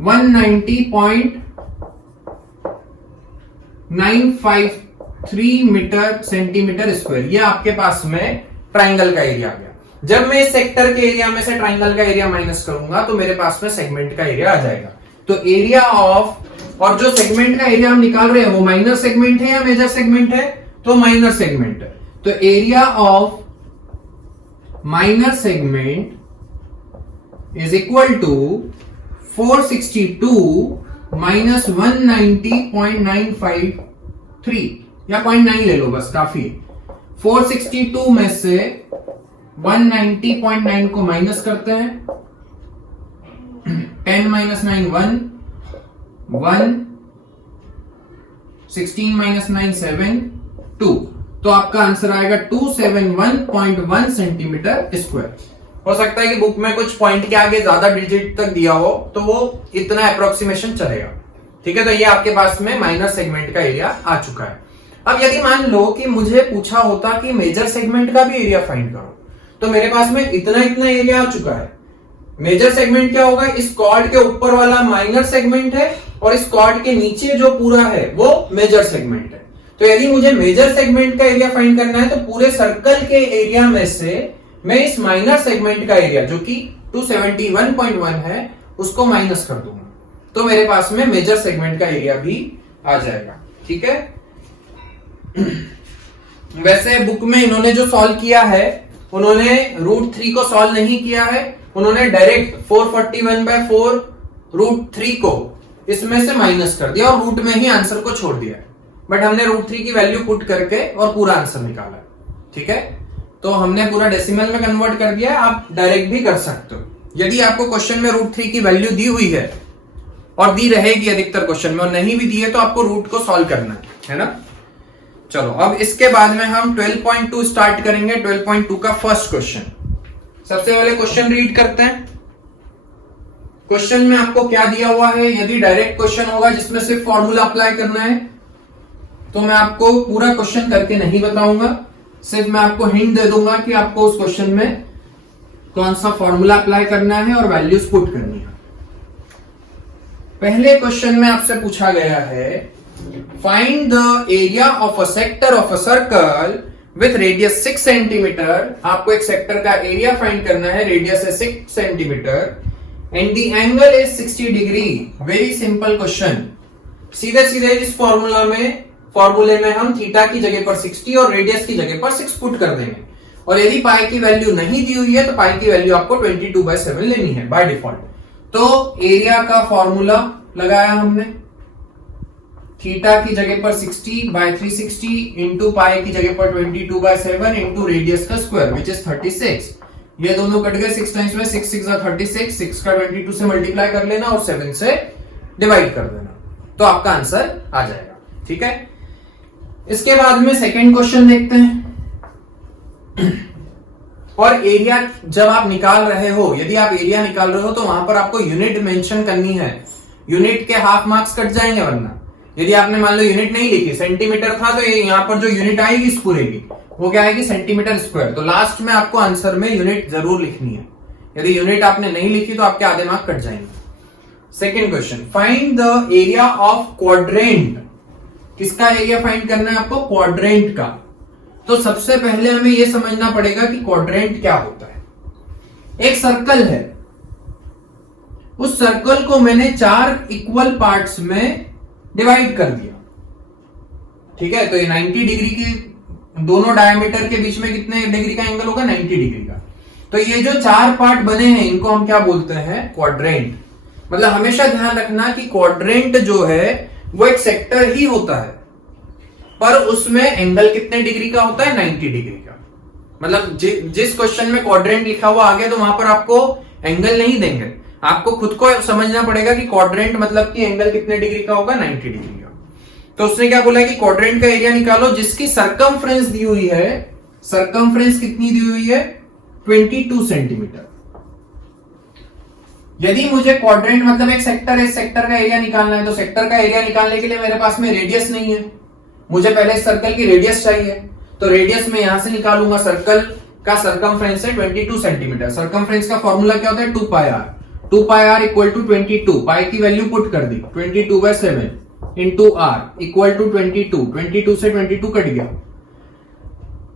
190.953 metre centimetre square. ये आपके पास में ट्राइंगल का एरिया आ गया। जब मैं इस सेक्टर के एरिया में से ट्राइंगल का एरिया माइनस करूंगा तो मेरे पास में सेगमेंट का एरिया आ जाएगा। तो एरिया ऑफ, और जो सेगमेंट का एरिया हम निकाल रहे हैं वो माइनर सेगमेंट है या मेजर सेगमेंट है? तो माइनर सेगमेंट है। तो area of minor segment is equal to 462 minus 190.953 या 0.9 ले लो, बस काफी है। 462 में से 190.9 को माइनस करते हैं, 10 माइनस 9 1 1, 16 माइनस 9 7 2, तो आपका आंसर आएगा 271.1 सेंटीमीटर स्क्वायर। हो सकता है कि बुक में कुछ पॉइंट के आगे ज्यादा डिजिट तक दिया हो तो वो इतना अप्रोक्सीमेशन चलेगा। ठीक है, तो ये आपके पास में माइनर सेगमेंट का एरिया आ चुका है। अब यदि मान लो कि मुझे पूछा होता कि मेजर सेगमेंट का भी एरिया फाइंड करो, तो मेरे पास में इतना एरिया आ चुका है। मेजर सेगमेंट क्या होगा? इस कॉर्ड के ऊपर वाला माइनर सेगमेंट है और इस कॉर्ड के नीचे जो पूरा है वो मेजर सेगमेंट है। तो यदि मुझे मेजर सेगमेंट का एरिया फाइंड करना है तो पूरे सर्कल के एरिया में से मैं इस माइनर सेगमेंट का एरिया जो कि 271.1 है उसको माइनस कर दूंगा, तो मेरे पास में मेजर सेगमेंट का एरिया भी आ जाएगा। ठीक है, वैसे बुक में इन्होंने जो सॉल्व किया है उन्होंने √3 को सॉल्व नहीं किया है, उन्होंने डायरेक्ट 441/4 √3 को इसमें से माइनस कर दिया और रूट में ही आंसर को छोड़ दिया। बट हमने √3 की वैल्यू पुट करके और पूरा आंसर निकाला। ठीक है, तो हमने पूरा डेसिमल में कन्वर्ट कर दिया। आप डायरेक्ट भी कर सकते हो। यदि आपको क्वेश्चन में √3 की वैल्यू दी हुई है और दी रहेगी अधिकतर क्वेश्चन में, और नहीं भी दी है तो आपको रूट को सॉल्व करना है ना। चलो, अब इसके बाद में हम 12.2 स्टार्ट करेंगे। 12.2 का फर्स्ट क्वेश्चन, सबसे पहले क्वेश्चन रीड करते हैं। क्वेश्चन में आपको क्या दिया हुआ है? यदि डायरेक्ट क्वेश्चन होगा जिसमें सिर्फ फॉर्मूला अप्लाई करना है तो मैं आपको पूरा क्वेश्चन करके नहीं बताऊंगा, सिर्फ मैं आपको हिंट दे दूंगा कि आपको उस क्वेश्चन में कौन सा फॉर्मूला अप्लाई करना है और वैल्यूज पुट करनी है। पहले क्वेश्चन में आपसे पूछा गया है find the area of a sector of a circle with radius 6 centimetre. आपको एक सेक्टर का एरिया फाइंड करना है, रेडियस है 6 centimetre and the angle is 60 degree. Very simple question. सीधे सीधे इस फॉर्मूले में हम थीटा की जगह पर 60 और रेडियस की जगह पर 6 पुट कर देंगे। और यदि पाई की वैल्यू नहीं दी हुई है तो पाई की वैल्यू आपको 22/7 लेनी है बाय डिफॉल्ट। तो एरिया का फॉर्मूला लगाया हमने, थीटा की जगह पर 60/360 इंटू पाई की जगह पर 22/7 इंटू रेडियस का स्क्वायर विच इज 36। ये दोनों कट गए 6 टाइम्स में, 6 6 36, 6 का 22 से मल्टीप्लाई कर लेना और 7 से डिवाइड कर देना, तो आपका आंसर आ जाएगा। ठीक है, इसके बाद में सेकेंड क्वेश्चन देखते हैं। और एरिया जब आप निकाल रहे हो, यदि आप एरिया निकाल रहे हो तो वहां पर आपको यूनिट मेंशन करनी है। यूनिट के हाफ मार्क्स कट जाएंगे, वरना यदि आपने मान लो यूनिट नहीं लिखी, सेंटीमीटर था तो ये यहां पर जो यूनिट आएगी इस पूरे की वो क्या आएगी? Centimetre square. तो लास्ट में आपको आंसर में यूनिट जरूर लिखनी है। यदि यूनिट आपने नहीं लिखी तो आपके आधे मार्क्स कट जाएंगे। Second question, find the area of quadrant. किसका एरिया फाइंड करना है आपको? क्वाड्रेंट का। तो सबसे पहले हमें यह समझना पड़ेगा कि क्वाड्रेंट क्या होता है। एक सर्कल है, उस सर्कल को मैंने 4 इक्वल पार्ट्स में डिवाइड कर दिया। ठीक है, तो ये 90 डिग्री की दोनों डायमीटर के बीच में कितने डिग्री का एंगल होगा? 90 डिग्री का। तो ये जो 4 पार्ट बने हैं इनको हम क्या बोलते हैं? क्वाड्रेंट। मतलब हमेशा ध्यान रखना कि क्वाड्रेंट जो है वो एक सेक्टर ही होता है, पर उसमें एंगल कितने डिग्री का होता है? 90 डिग्री का। मतलब जिस क्वेश्चन में क्वाड्रेंट लिखा हुआ आ गया तो वहां पर आपको एंगल नहीं देंगे, आपको खुद को समझना पड़ेगा कि क्वाड्रेंट मतलब कि एंगल कितने डिग्री का होगा? 90 डिग्री का। तो उसने क्या बोला कि क्वाड्रेंट का एरिया निकालो जिसकी सरकमफ्रेंस दी हुई है। सरकमफ्रेंस कितनी दी हुई है? 22 सेंटीमीटर। यदि मुझे क्वाड्रेंट मतलब एक सेक्टर है, इस सेक्टर का एरिया निकालना है, तो सेक्टर का एरिया निकालने के लिए मेरे पास में रेडियस नहीं है, मुझे पहले सर्कल की रेडियस चाहिए। तो रेडियस में यहां से निकालूंगा। सर्कल का सरकमफ्रेंस है 22 सेंटीमीटर। सरकमफ्रेंस का फॉर्मूला क्या होता है? 2 pi R. 2 pi R equal to 22। Pi की वैल्यू पुट कर दी, 22/7 इंटू आर इक्वल टू 22। 22 से 22 कट गया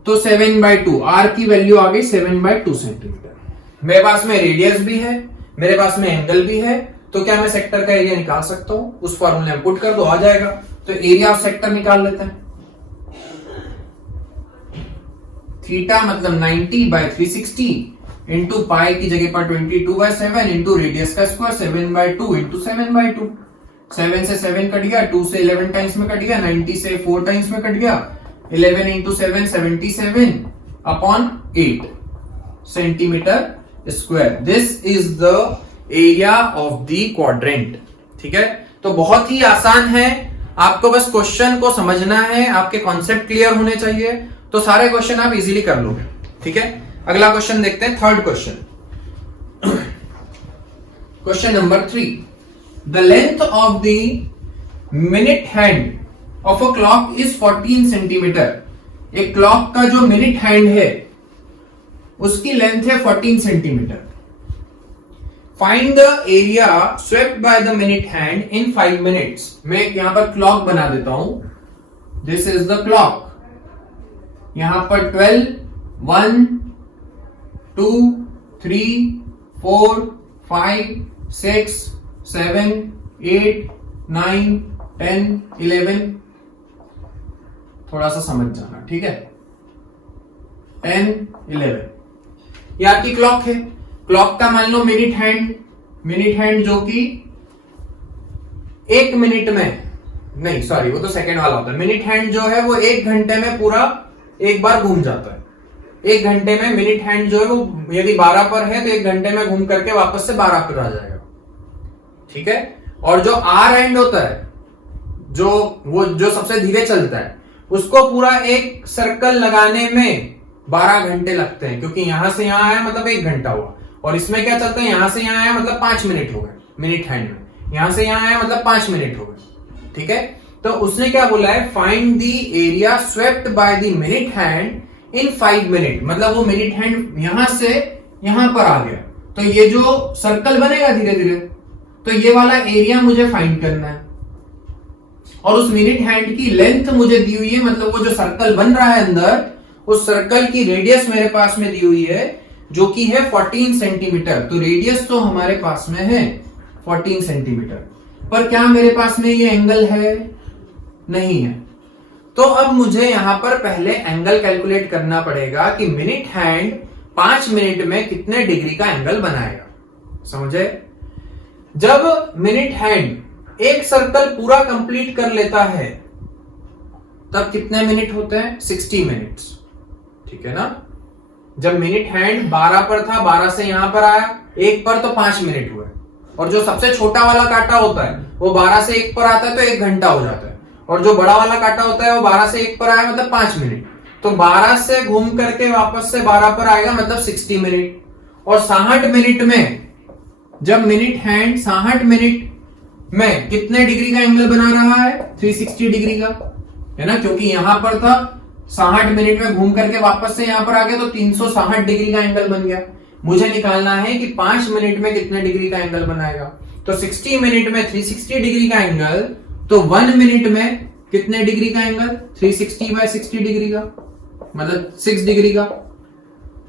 तो 7/2। आर की वैल्यू आ गई 7/2 सेंटीमीटर। मेरे पास में रेडियस भी है, मेरे पास में एंगल भी है, तो क्या मैं सेक्टर का एरिया निकाल सकता हूं? उस फॉर्मूले में पुट कर दो, आ जाएगा। तो एरिया ऑफ सेक्टर निकाल लेते हैं। थीटा मतलब 90/360 इंटू पाई की जगह पर 22/7 इंटू रेडियस का स्क्वायर 7/2 इंटू 7/2। 7 से 7 कट गया, 2 से 11 टाइम्स में कट गया, 90 से 4 टाइम्स में कट गया। 11 into 7 77/8 centimetre square. This is the area of the quadrant. ठीक है, तो बहुत ही आसान है, आपको बस क्वेश्चन को समझना है, आपके कॉन्सेप्ट क्लियर होने चाहिए, तो सारे क्वेश्चन आप इजीली कर लोगे। ठीक है, अगला क्वेश्चन देखते हैं, third question. Question number 3, the length of the minute hand of a clock is 14 centimetre. एक क्लॉक का जो मिनट हैंड है उसकी लेंथ है 14 centimetre. Find the area swept by the minute hand in 5 minutes. मैं यहां पर क्लॉक बना देता हूं, दिस इज द क्लॉक। यहां पर 12, 1, 2, 3, 4, 5, 6, 7, 8, 9, 10, 11। थोड़ा सा समझ जाना, ठीक है। 10, 11 ये आपकी क्लॉक है। क्लॉक का मान लो मिनट हैंड जो कि 1 मिनट में, नहीं सॉरी वो तो सेकंड वाला होता है। मिनट हैंड जो है वो 1 घंटे में पूरा एक बार घूम जाता है। 1 घंटे में मिनट हैंड जो है वो यदि 12 पर है तो 1 घंटे में घूम करके वापस से 12 पर आ जाएगा। ठीक है, और जो आर हैंड होता है जो सबसे धीरे चलता है, उसको पूरा एक सर्कल लगाने में 12 घंटे लगते हैं, क्योंकि यहां से यहां आया मतलब 1 घंटा हुआ। और इसमें क्या चलता है, यहां से यहां आया मतलब 5 मिनट हो गए मिनट हैंड में, यहां से यहां आया मतलब 5 मिनट हो गए। ठीक है, तो उसने क्या बोला है, find the area swept by the minute hand in 5 minute. मतलब वो मिनट हैंड यहां से यहां पर आ गया, तो ये जो सर्कल बनेगा धीरे धीरे, तो ये वाला एरिया मुझे फाइंड करना है। और उस मिनट हैंड की लेंथ मुझे दी हुई है, मतलब वो जो सर्कल बन रहा है अंदर, उस सर्कल की रेडियस मेरे पास में दी हुई है जो कि है 14 सेंटीमीटर। तो रेडियस तो हमारे पास में है 14 सेंटीमीटर, पर क्या मेरे पास में ये एंगल है? नहीं है। तो अब मुझे यहां पर पहले एंगल कैलकुलेट करना पड़ेगा कि मिनट हैंड 5 मिनट में कितने डिग्री का एंगल बनाएगा। समझे? जब मिनट हैंड एक सर्कल पूरा कंप्लीट कर लेता है तब कितने मिनट होते हैं? 60 मिनट्स। ठीक है ना। जब मिनट हैंड 12 पर था, 12 से यहां पर आया 1 पर, तो 5 मिनट हुए। और जो सबसे छोटा वाला कांटा होता है वो 12 से 1 पर आता है तो 1 घंटा हो जाता है। और जो बड़ा वाला कांटा होता है वो 12 से 1 पर आया मतलब 5 मिनट। तो 12 से घूम करके वापस से 12 पर आएगा मतलब 60 मिनट। और 60 मिनट में जब मिनट हैंड 60 मिनट में कितने डिग्री का एंगल बना रहा है? 360 डिग्री का, है ना, क्योंकि यहां पर था 60 मिनट में घूम करके वापस से यहां पर आ गया तो 360 डिग्री का एंगल बन गया। मुझे निकालना है कि 5 मिनट में कितने डिग्री का एंगल बनाएगा। तो 60 मिनट में 360 डिग्री का एंगल, तो 1 मिनट में कितने डिग्री का एंगल? 360/60 डिग्री का, मतलब 6 डिग्री का।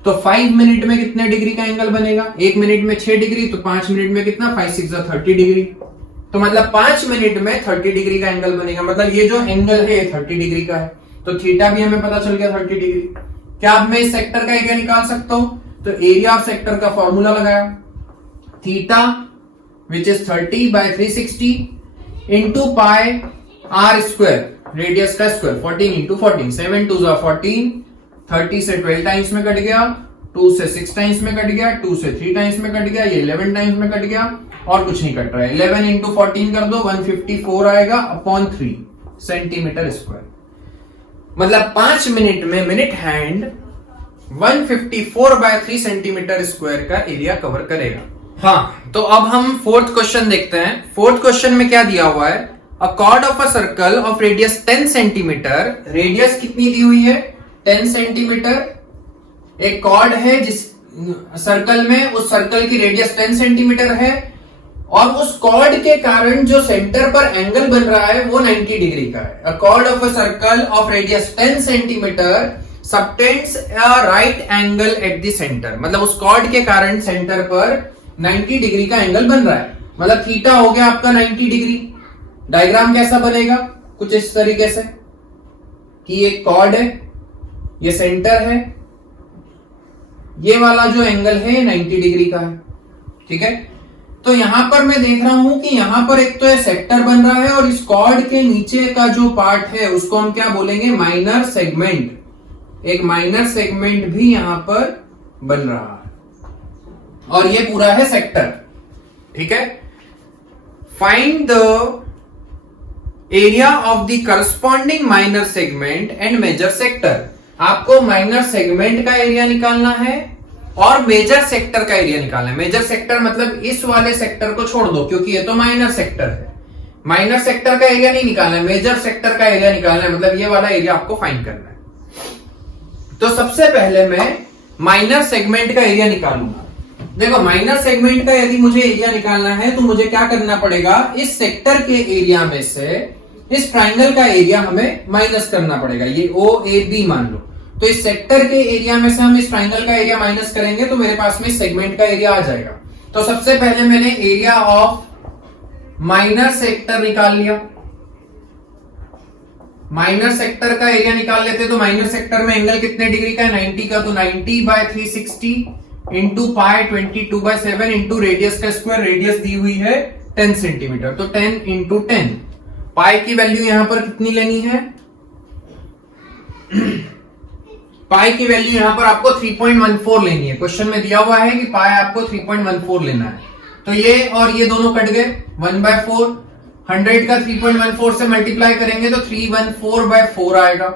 तो 5 मिनट में कितने डिग्री का एंगल बनेगा? 1 मिनट में 6 डिग्री, तो 5 मिनट में कितना? 5 6 30 डिग्री। तो मतलब 5 मिनट में 30 डिग्री का एंगल बनेगा। मतलब ये जो एंगल है ये 30 डिग्री का है, तो थीटा भी हमें पता चल गया 30 डिग्री। क्या अब मैं इस सेक्टर का एरिया निकाल सकता हूं? तो एरिया ऑफ सेक्टर का फॉर्मूला लगाया, theta which is 30 by 360 into pi are square, radius का स्क्वायर, 14 इंटू 14, 7 2 14, 30 से 12 टाइम्स में कट गया, 2 से 6 टाइम्स में कट गया, 2 से 3 टाइम्स में कट गया, ये 11 टाइम्स में कट गया और कुछ नहीं कट रहा है। 11 इंटू 14 कर दो, 154 आएगा अपॉन 3 सेंटीमीटर स्क्वायर। मतलब 5 मिनट में minute hand 154 by 3 centimetre square का एरिया कवर करेगा। हाँ, तो अब हम फोर्थ क्वेश्चन देखते हैं। फोर्थ क्वेश्चन में क्या दिया हुआ है? अ cord of a circle of radius 10 centimetre, radius कितनी दी हुई है? 10 सेंटीमीटर। एक कॉर्ड है जिस सर्कल में, उस सर्कल की रेडियस 10 सेंटीमीटर है और उस कॉर्ड के कारण जो सेंटर पर एंगल बन रहा है वो 90 डिग्री का है। अ cord of a circle of radius 10 centimetre subtends a right angle at the centre. मतलब उस कॉर्ड के कारण सेंटर पर 90 डिग्री का एंगल बन रहा है। मतलब थीटा हो गया आपका 90 डिग्री। डायग्राम कैसा बनेगा? कुछ इस तरीके से कि एक कॉर्ड है, ये सेंटर है, ये वाला जो एंगल है 90 डिग्री का है। ठीक है, तो यहां पर मैं देख रहा हूं कि यहां पर एक तो ये सेक्टर बन रहा है और इस कॉर्ड के नीचे का जो पार्ट है उसको हम क्या बोलेंगे? Minor segment. एक माइनर सेगमेंट भी यहां पर बन रहा है और ये पूरा है सेक्टर। ठीक है, find the area of the corresponding minor segment and major sector. आपको माइनर सेगमेंट का एरिया निकालना है और मेजर सेक्टर का एरिया निकालना है। मेजर सेक्टर मतलब इस वाले सेक्टर को छोड़ दो क्योंकि ये तो माइनर सेक्टर है। माइनर सेक्टर का एरिया नहीं निकालना है, मेजर सेक्टर का एरिया निकालना है। मतलब ये वाला एरिया आपको फाइंड करना है। तो सबसे पहले मैं माइनर सेगमेंट का एरिया निकालूंगा। देखो, माइनर सेगमेंट का यदि मुझे एरिया निकालना है तो मुझे क्या करना पड़ेगा? इस सेक्टर के एरिया में से इस ट्राइंगल का एरिया हमें माइनस करना पड़ेगा। ये ओ ए बी मान लो, तो इस सेक्टर के एरिया में से हम इस ट्राइंगल का एरिया माइनस करेंगे तो मेरे पास में सेगमेंट का एरिया आ जाएगा। तो सबसे पहले मैंने एरिया ऑफ माइनर सेक्टर निकाल लिया। माइनर सेक्टर का एरिया निकाल लेते तो माइनर सेक्टर में एंगल कितने डिग्री का है? 90 का, तो 90 by 360 into pi 22 by 7 into radius का स्क्वायर। रेडियस दी हुई है 10 सेंटीमीटर, तो 10 इंटू 10। पाई की वैल्यू यहां पर कितनी लेनी है? पाई की वैल्यू यहां पर आपको 3.14 लेनी है। क्वेश्चन में दिया हुआ है कि पाई आपको 3.14 लेना है। तो ये और ये दोनों कट गए, 1/4। 100 का 3.14 से मल्टीप्लाई करेंगे तो 314/4 आएगा।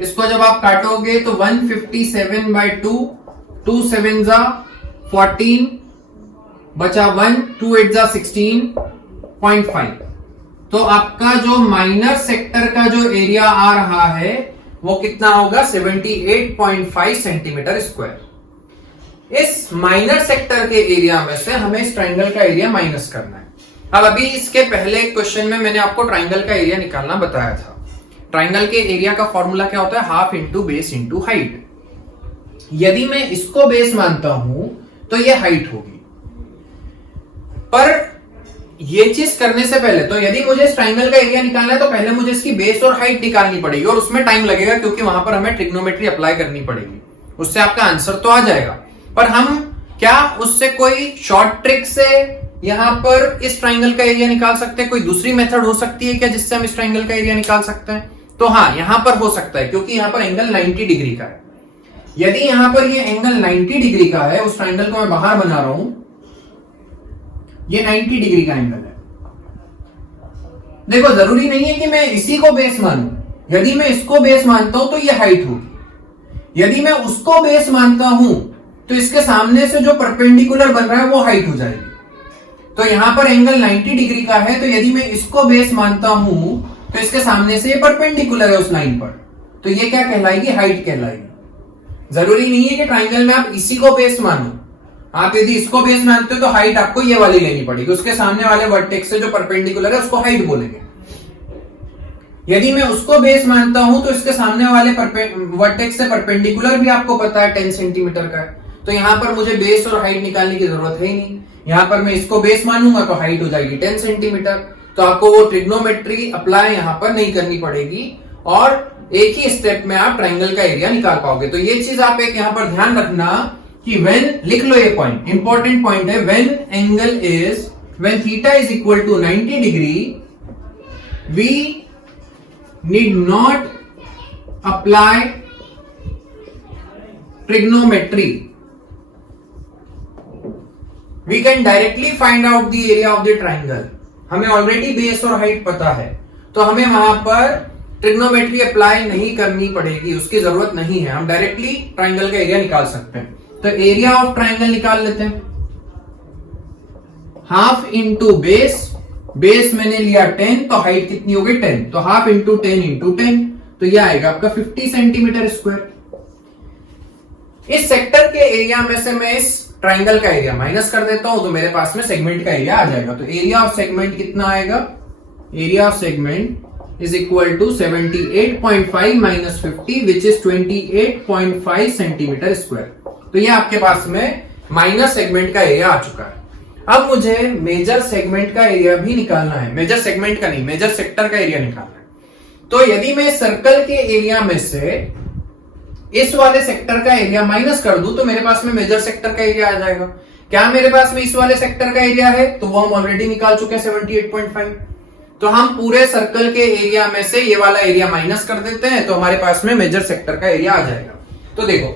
इसको जब आप काटोगे तो 157/2, 2 7 जा 14, बचा 1, 2 8 जा 16.5। तो आपका जो माइनर सेक्टर का जो एरिया आ रहा है वो कितना होगा? 78.5 सेंटीमीटर स्क्वायर। इस माइनर सेक्टर के एरिया में से हमें इस ट्राइंगल का एरिया माइनस करना है। अब अभी इसके पहले क्वेश्चन में मैंने आपको ट्राइंगल का एरिया निकालना बताया था। ट्राइंगल के एरिया का फॉर्मूला क्या होता है? Half into base into height. यदि मैं इसको बेस मानता हूं तो ये हाइट होगी। पर ये चीज करने से पहले, तो यदि मुझे इस ट्राइंगल का एरिया निकालना है तो पहले मुझे इसकी बेस और हाइट निकालनी पड़ेगी और उसमें टाइम लगेगा क्योंकि वहां पर हमें ट्रिग्नोमेट्री अप्लाई करनी पड़ेगी। उससे आपका आंसर तो आ जाएगा, पर हम क्या उससे कोई शॉर्ट ट्रिक से यहां पर इस ट्राइंगल का एरिया निकाल सकते हैं? कोई दूसरी मेथड हो सकती है क्या जिससे हम इस ट्राइंगल का एरिया निकाल सकते हैं? तो हाँ, यहां पर हो सकता है क्योंकि यहां पर एंगल 90 डिग्री का है। यदि यहां पर ये एंगल 90 डिग्री का है, उस ट्राइंगल को मैं बाहर बना रहा हूं, ये 90 डिग्री का एंगल है। देखो, जरूरी नहीं है कि मैं इसी को बेस मानूं। यदि मैं इसको बेस मानता हूं तो ये हाइट होगी। यदि मैं उसको बेस मानता हूं तो इसके सामने से जो परपेंडिकुलर बन रहा है वो हाइट हो जाएगी। तो यहां पर एंगल 90 डिग्री का है, तो यदि मैं इसको बेस मानता हूं तो इसके सामने से ये परपेंडिकुलर है उस लाइन पर, तो ये क्या कहलाएगी? हाइट कहलाएगी। जरूरी नहीं है कि ट्राइंगल में आप इसी को बेस मानो। आप यदि इसको बेस मानते हो तो हाइट आपको ये वाली लेनी पड़ेगी। उसके सामने वाले वर्टेक्स से जो परपेंडिकुलर है उसको हाइट बोलेंगे। यदि मैं उसको बेस मानता हूं तो इसके सामने वाले वर्टेक्स से परपेंडिकुलर भी आपको पता है 10 सेंटीमीटर का है। तो यहां पर मुझे बेस और हाइट निकालने की जरूरत है ही नहीं। यहां पर मैं इसको बेस मानूंगा तो हाइट हो जाएगी 10 सेंटीमीटर। तो आपको वो ट्रिग्नोमेट्री अप्लाई यहां पर नहीं करनी पड़ेगी और एक ही स्टेप में आप ट्राइंगल का एरिया निकाल पाओगे। तो ये चीज आप एक यहां पर ध्यान रखना कि व्हेन, लिख लो ये पॉइंट, इंपॉर्टेंट पॉइंट है, when theta is equal to 90 degree we need not apply trigonometry, we can directly find out the area of the triangle. हमें ऑलरेडी बेस और हाइट पता है तो हमें वहां पर ट्रिग्नोमेट्री अप्लाई नहीं करनी पड़ेगी, उसकी जरूरत नहीं है। हम डायरेक्टली ट्राइंगल का एरिया निकाल सकते हैं। तो एरिया ऑफ ट्राइंगल निकाल लेते हैं, हाफ इंटू बेस, बेस मैंने लिया 10 तो हाइट कितनी हो गई 10, तो हाफ इंटू 10 इंटू 10, तो यह आएगा आपका 50 सेंटीमीटर स्क्वायर। इस सेक्टर के एरिया में से मैं इस ट्राइंगल का एरिया माइनस कर देता हूं तो मेरे पास में सेगमेंट का एरिया आ जाएगा। तो एरिया ऑफ सेगमेंट कितना आएगा, area of segment is equal to 78.5 minus 50 which is 28.5 centimetre square. तो ये आपके पास में माइनस सेगमेंट का एरिया आ चुका है। अब मुझे मेजर सेगमेंट का एरिया भी निकालना है, मेजर सेगमेंट का नहीं, मेजर सेक्टर का एरिया निकालना है। तो यदि मैं सर्कल के एरिया में से इस वाले सेक्टर का एरिया माइनस कर दूं तो मेरे पास में मेजर सेक्टर का एरिया आ जाएगा। क्या मेरे पास में इस वाले सेक्टर का एरिया है, तो वो हम ऑलरेडी निकाल चुके हैं 78.5। तो हम पूरे सर्कल के एरिया में से ये वाला एरिया माइनस कर देते हैं तो हमारे पास में मेजर सेक्टर का एरिया आ जाएगा। तो देखो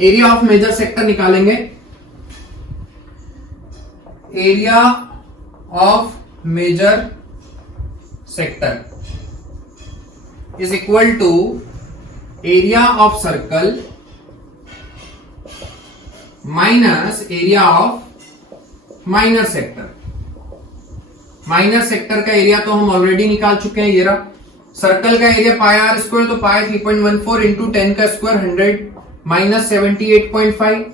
एरिया ऑफ मेजर सेक्टर निकालेंगे, area of major sector is equal to area of circle minus area of minor sector. Minor sector का एरिया तो हम ऑलरेडी निकाल चुके हैं, ये रहा। सर्कल का एरिया पाई आर स्क्वायर, तो पाई 3.14 इंटू 10 का स्क्वायर 100 माइनस 78.5,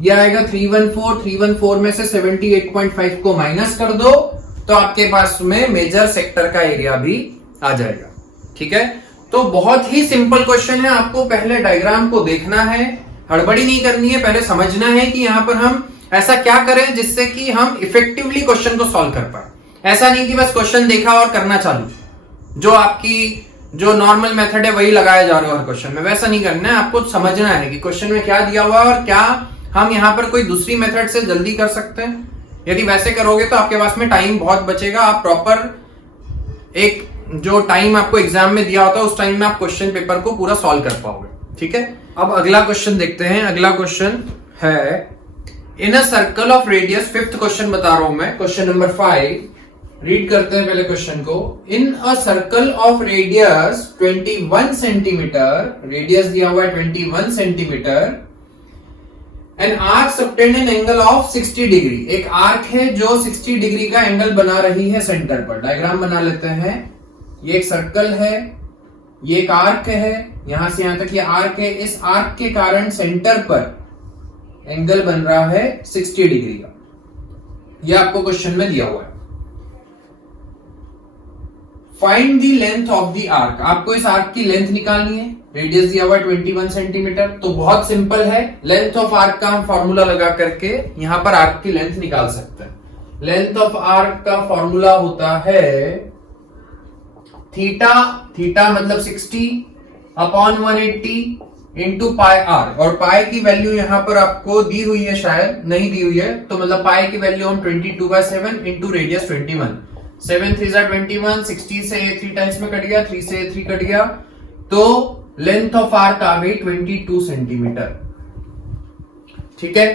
यह आएगा 314। 314 में से 78.5 को माइनस कर दो तो आपके पास में मेजर सेक्टर का एरिया भी आ जाएगा। ठीक है, तो बहुत ही सिंपल क्वेश्चन है। आपको पहले डायग्राम को देखना है, हड़बड़ी नहीं करनी है, पहले समझना है कि यहां पर हम ऐसा क्या करें जिससे कि हम इफेक्टिवली क्वेश्चन को सॉल्व कर पाए। ऐसा नहीं कि बस क्वेश्चन देखा और करना चालू, जो आपकी जो नॉर्मल मेथड है वही लगाया जा रहा है हर क्वेश्चन में, वैसा नहीं करना है। आपको समझना है कि क्वेश्चन में क्या दिया हुआ है और क्या हम यहां पर कोई दूसरी मेथड से जल्दी कर सकते हैं। यदि वैसे करोगे तो आपके पास में टाइम बहुत बचेगा, आप प्रॉपर एक जो टाइम आपको एग्जाम में दिया होता है उस टाइम में आप क्वेश्चन पेपर को पूरा सॉल्व कर पाओगे। ठीक है, अब अगला क्वेश्चन देखते हैं। अगला क्वेश्चन है in a circle of radius, fifth question बता रहा हूं मैं, क्वेश्चन नंबर 5। रीड करते हैं पहले क्वेश्चन को। In a circle of radius 21 centimetre, radius दिया हुआ है 21 centimetre, an arc subtend an angle of 60 degree. एक आर्क है जो 60 डिग्री का एंगल बना रही है सेंटर पर। डायग्राम बना लेते हैं। ये एक सर्कल है, ये एक आर्क है, यहां से यहां तक ये आर्क है। इस आर्क के कारण सेंटर पर एंगल बन रहा है 60 डिग्री का। यह आपको क्वेश्चन में दिया हुआ है। Find the length of the arc, आपको इस आर्क की लेंथ निकालनी है। रेडियस दिया हुआ है 21 सेंटीमीटर, तो बहुत सिंपल है। लेंथ ऑफ आर्क का हम फॉर्मूला लगा करके यहां पर आर्क की लेंथ निकाल सकते हैं। लेंथ ऑफ आर्क का फॉर्मूला होता है थीटा, थीटा मतलब 60 अपॉन 180 इंटू पाई आर, और पाई की वैल्यू यहां पर आपको दी हुई है, शायद नहीं दी हुई है, तो मतलब पाई की वैल्यू हम 22/7 इंटू रेडियस 21, 7 3 21, 60 से 3 टाइम्स में कट गया, 3 से 3 कट गया, तो लेंथ ऑफ आर्क आ गई 22 सेंटीमीटर। ठीक है,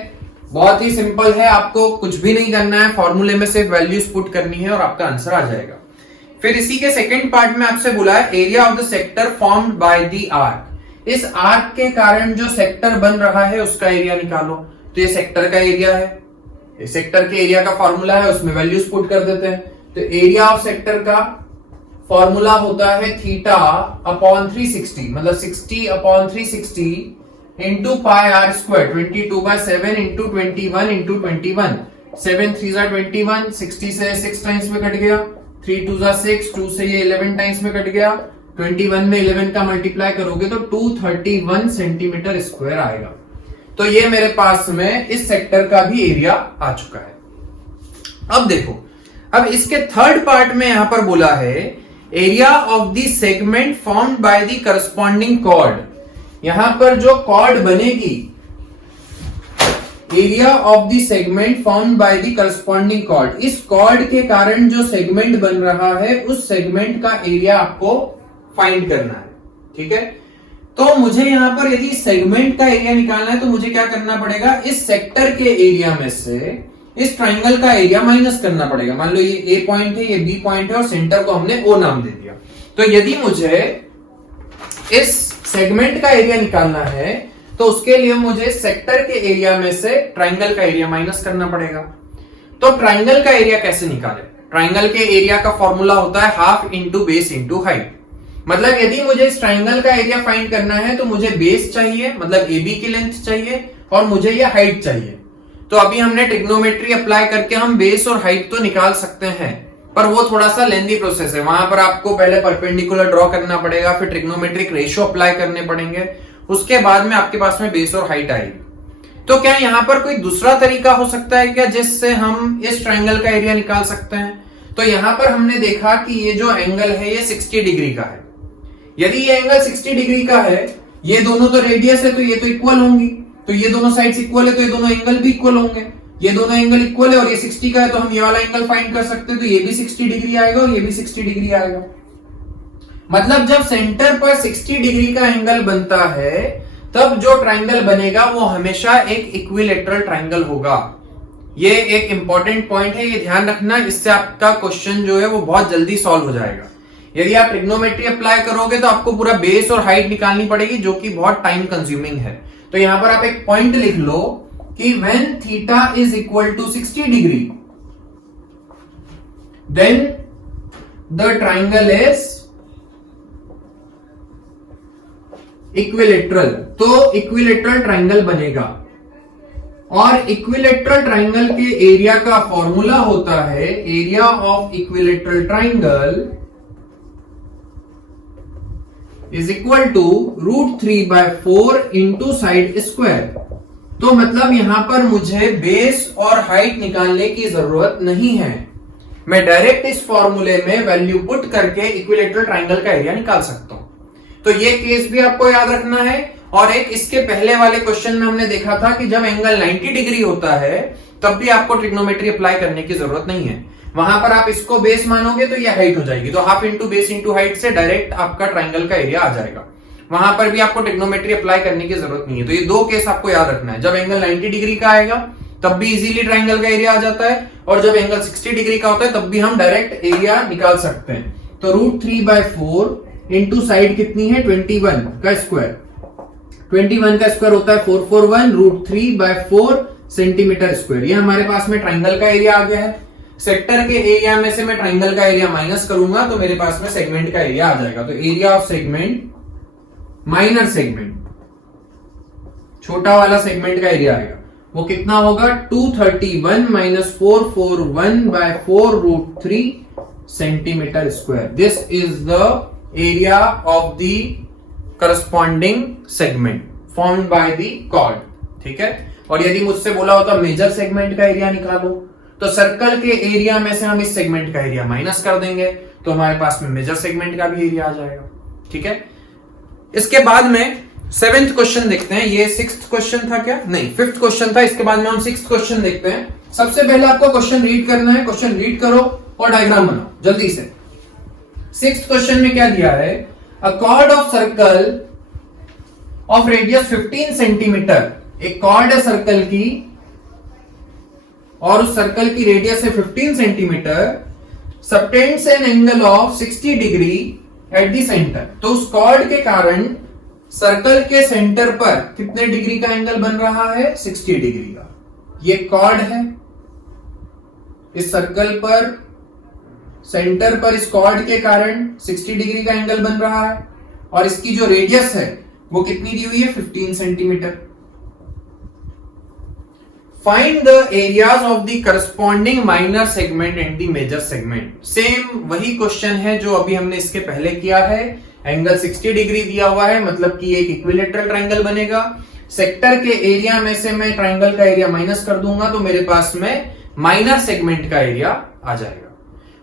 बहुत ही सिंपल है, आपको कुछ भी नहीं करना है, फॉर्मूले में सिर्फ वैल्यूज पुट करनी है और आपका आंसर आ जाएगा। फिर इसी के सेकंड पार्ट में आपसे बोला है area of the sector formed by the arc. इस आर्क के कारण जो सेक्टर बन रहा है उसका एरिया निकालो। तो ये सेक्टर का एरिया है, इस सेक्टर के एरिया का फॉर्मूला है, उसमें वैल्यूज पुट कर देते हैं। तो एरिया ऑफ सेक्टर का फॉर्मूला होता है थीटा अपॉन 360, मतलब 60 upon 360 into pi are square, 22/7 into 21 into 21, 7 3 21, 60 से 6 टाइम्स में कट गया, 3 2 6, 2 से ये 11 टाइम्स में कट गया, 21 में 11 का मल्टीप्लाई करोगे तो 231 सेंटीमीटर स्क्वायर आएगा। तो ये मेरे पास में इस सेक्टर का भी एरिया आ चुका है। अब देखो, अब इसके थर्ड पार्ट में यहां पर बोला है area of the segment formed by the corresponding chord. यहां पर जो कॉर्ड बनेगी, area of the segment formed by the corresponding chord, इस कॉर्ड के कारण जो सेगमेंट बन रहा है उस सेगमेंट का एरिया आपको फाइंड करना है। ठीक है, तो मुझे यहां पर यदि सेगमेंट का एरिया निकालना है तो मुझे क्या करना पड़ेगा, इस सेक्टर के एरिया में से इस ट्राइंगल का एरिया माइनस करना पड़ेगा। मान लो ये ए पॉइंट है, ये बी पॉइंट है और सेंटर को हमने ओ नाम दे दिया। तो यदि मुझे इस सेगमेंट का एरिया निकालना है तो उसके लिए मुझे सेक्टर के एरिया में से ट्राइंगल का एरिया माइनस करना पड़ेगा। तो ट्राइंगल का एरिया कैसे निकाले? ट्राइंगल के एरिया का फॉर्मूला होता है half into base into height. मतलब यदि मुझे इस ट्राइंगल का एरिया फाइंड करना है तो मुझे बेस चाहिए, मतलब AB की लेंथ चाहिए, और मुझे ये हाइट चाहिए। तो अभी हमने ट्रिग्नोमेट्री अप्लाई करके हम बेस और हाइट तो निकाल सकते हैं, पर वो थोड़ा सा लेंथी प्रोसेस है। वहां पर आपको पहले परपेंडिकुलर ड्रॉ करना पड़ेगा, फिर ट्रिग्नोमेट्रिक रेशियो अप्लाई करने पड़ेंगे, उसके बाद में आपके पास में बेस और हाइट आएगी। तो क्या यहाँ पर कोई दूसरा तरीका हो सकता है क्या जिससे हम इस ट्राइंगल का एरिया निकाल सकते हैं? तो यहां पर हमने देखा कि ये जो एंगल है ये 60 डिग्री का है। यदि ये एंगल 60 डिग्री का है, ये दोनों तो रेडियस है तो ये तो इक्वल होंगी, तो ये दोनों साइड्स इक्वल है तो ये दोनों एंगल भी इक्वल होंगे। ये दोनों एंगल इक्वल है और ये 60 का है तो हम ये वाला एंगल फाइंड कर सकते हैं, तो ये भी 60 डिग्री आएगा और ये भी 60 डिग्री आएगा। मतलब जब सेंटर पर 60 डिग्री का एंगल बनता है तब जो ट्राइंगल बनेगा वो हमेशा एक इक्विलेटरल ट्राइंगल होगा। ये एक इंपॉर्टेंट पॉइंट है, ये ध्यान रखना, इससे आपका क्वेश्चन जो है वो बहुत जल्दी सॉल्व हो जाएगा। यदि आप ट्रिग्नोमेट्री अप्लाई करोगे तो आपको पूरा बेस और हाइट निकालनी पड़ेगी, जो कि बहुत टाइम कंज्यूमिंग है। तो यहां पर आप एक पॉइंट लिख लो कि when theta is equal to 60 degree then the triangle is equilateral. तो इक्विलेटरल ट्राइंगल बनेगा, और इक्विलेटरल ट्राइंगल के एरिया का फॉर्मूला होता है area of equilateral triangle is equal to √3/4 into side square. तो मतलब यहां पर मुझे बेस और हाइट निकालने की जरूरत नहीं है, मैं डायरेक्ट इस फॉर्मूले में वैल्यू पुट करके इक्विलेटरल ट्राइंगल का एरिया निकाल सकता हूं। तो ये केस भी आपको याद रखना है। और एक इसके पहले वाले क्वेश्चन में हमने देखा था कि जब एंगल 90 डिग्री होता है तब भी आपको ट्रिग्नोमेट्री अप्लाई करने की जरूरत नहीं है। वहां पर आप इसको बेस मानोगे तो ये हाइट हो जाएगी, तो half into base into height से डायरेक्ट आपका ट्राइंगल का एरिया आ जाएगा। वहां पर भी आपको ट्रिग्नोमेट्री अप्लाई करने की जरूरत नहीं है। तो ये दो केस आपको याद रखना है, जब एंगल 90 डिग्री का आएगा तब भी इजीली ट्राइंगल का एरिया आ जाता है, और जब एंगल 60 डिग्री का होता है तब भी हम डायरेक्ट एरिया निकाल सकते हैं। तो √3/4 इंटू साइड कितनी है 21 का स्क्वायर, 21 का स्क्वायर होता है 441, √3/4 सेंटीमीटर स्क्वायर। ये हमारे पास में ट्राइंगल का एरिया आ गया है। सेक्टर के एरिया में से मैं ट्राइंगल का एरिया माइनस करूंगा तो मेरे पास में सेगमेंट का एरिया आ जाएगा। तो area of segment minor segment, छोटा वाला सेगमेंट का एरिया आएगा, वो कितना होगा 231 - 441/4 √3 centimetre square. This is the area of the corresponding segment formed by the chord. ठीक है, और यदि मुझसे बोला होता मेजर सेगमेंट का एरिया निकालो, तो सर्कल के एरिया में से हम इस सेगमेंट का एरिया माइनस कर देंगे तो हमारे पास में मेजर सेगमेंट का भी एरिया आ जाएगा। ठीक है, इसके बाद में 7th क्वेश्चन देखते हैं। ये 6th क्वेश्चन था क्या? नहीं, 5th क्वेश्चन था। इसके बाद में हम 6th क्वेश्चन देखते हैं। सबसे पहले आपको क्वेश्चन रीड करना है, क्वेश्चन रीड करो और डायग्राम बनाओ जल्दी से। 6th क्वेश्चन में क्या दिया है, अ cord of circle of radius 15 centimetre. एक कॉर्ड है सर्कल की और उस सर्कल की रेडियस है 15 centimetre, subtends N angle of 60 degree at the centre. तो उस कॉर्ड के कारण सर्कल के सेंटर पर कितने डिग्री का एंगल बन रहा है? 60 डिग्री का। ये कॉर्ड है, इस सर्कल पर सेंटर पर इस कॉर्ड के कारण 60 डिग्री का एंगल बन रहा है, और इसकी जो रेडियस है वो कितनी दी हुई है? 15 centimetre. Find the areas of the corresponding minor segment and the major segment. Same वही क्वेश्चन है जो अभी हमने इसके पहले किया है। एंगल 60 डिग्री दिया हुआ है, मतलब कि एक इक्विलेटरल ट्राइंगल बनेगा। सेक्टर के एरिया में से मैं ट्राइंगल का एरिया माइनस कर दूंगा तो मेरे पास में माइनर सेगमेंट का एरिया आ जाएगा।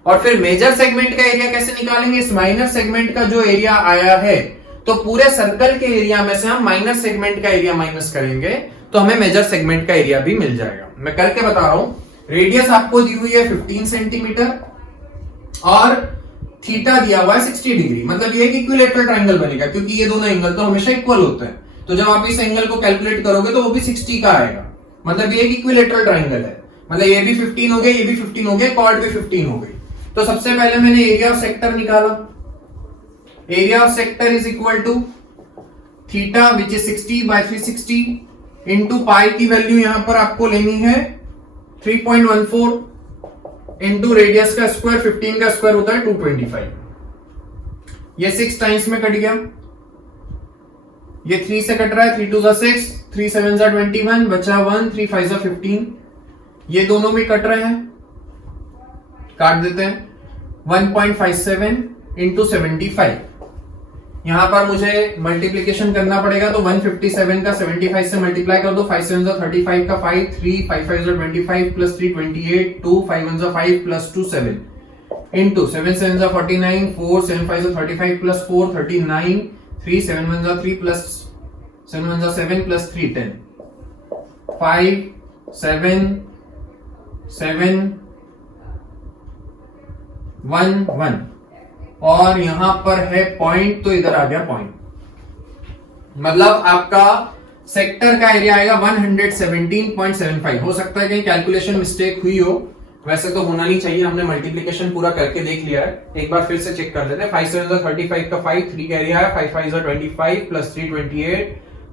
और फिर मेजर सेगमेंट का एरिया कैसे निकालेंगे? इस माइनर सेगमेंट का जो एरिया आया है तो पूरे सर्कल के एरिया में से हम माइनर सेगमेंट का एरिया माइनस करेंगे तो हमें मेजर सेगमेंट का एरिया भी मिल जाएगा। मैं करके बता रहा हूं। रेडियस आपको दी हुई है 15 सेंटीमीटर और थीटा दिया हुआ है 60 डिग्री, मतलब ये एक इक्विलेटरल ट्राइंगल बनेगा क्योंकि ये दोनों एंगल तो हमेशा इक्वल होते हैं। तो जब आप इस एंगल को कैलकुलेट करोगे तो वो भी 60 का आएगा, मतलब ये एक इक्विलेटरल ट्राइंगल है। मतलब ये भी 15 हो गया, ये भी 15 हो गया, कॉर्ड भी 15 हो गई। तो सबसे पहले मैंने एरिया ऑफ सेक्टर निकाला। Area of sector is equal to theta which is 60/360 into pi की वैल्यू यहां पर आपको लेनी है 3.14 इंटू रेडियस का स्क्वायर, 15 का स्क्वायर होता है 225। ये 6 टाइम्स में कट गया, ये 3 से कट रहा है, 3 2 6, 3 7 21, बचा 1, 3 5 15। ये दोनों भी कट रहे हैं, काट देते हैं। 1.57 इंटू 75। यहां पर मुझे मल्टीप्लीकेशन करना पड़ेगा तो 157 का 75 से मल्टीप्लाई कर दो। 5 7 35 का 5, 3 5 5 25 plus 3 28, 2 5 1 5 plus 2 7 into 7 7 49, 4 7 5 35 plus 4 39, 3 7 1 3 plus 7 1 7 plus 3 10, 5 7 7 1 1 और यहां पर है पॉइंट, तो इधर आ गया पॉइंट। मतलब आपका सेक्टर का एरिया आएगा 117.75। हो सकता है कहीं कैलकुलेशन मिस्टेक हुई हो, वैसे तो होना नहीं चाहिए, हमने मल्टीप्लिकेशन पूरा करके देख लिया है। एक बार फिर से चेक कर लेते हैं। 5 7 35 का 5, 3 का एरिया है, 5 5 25 प्लस 3 28,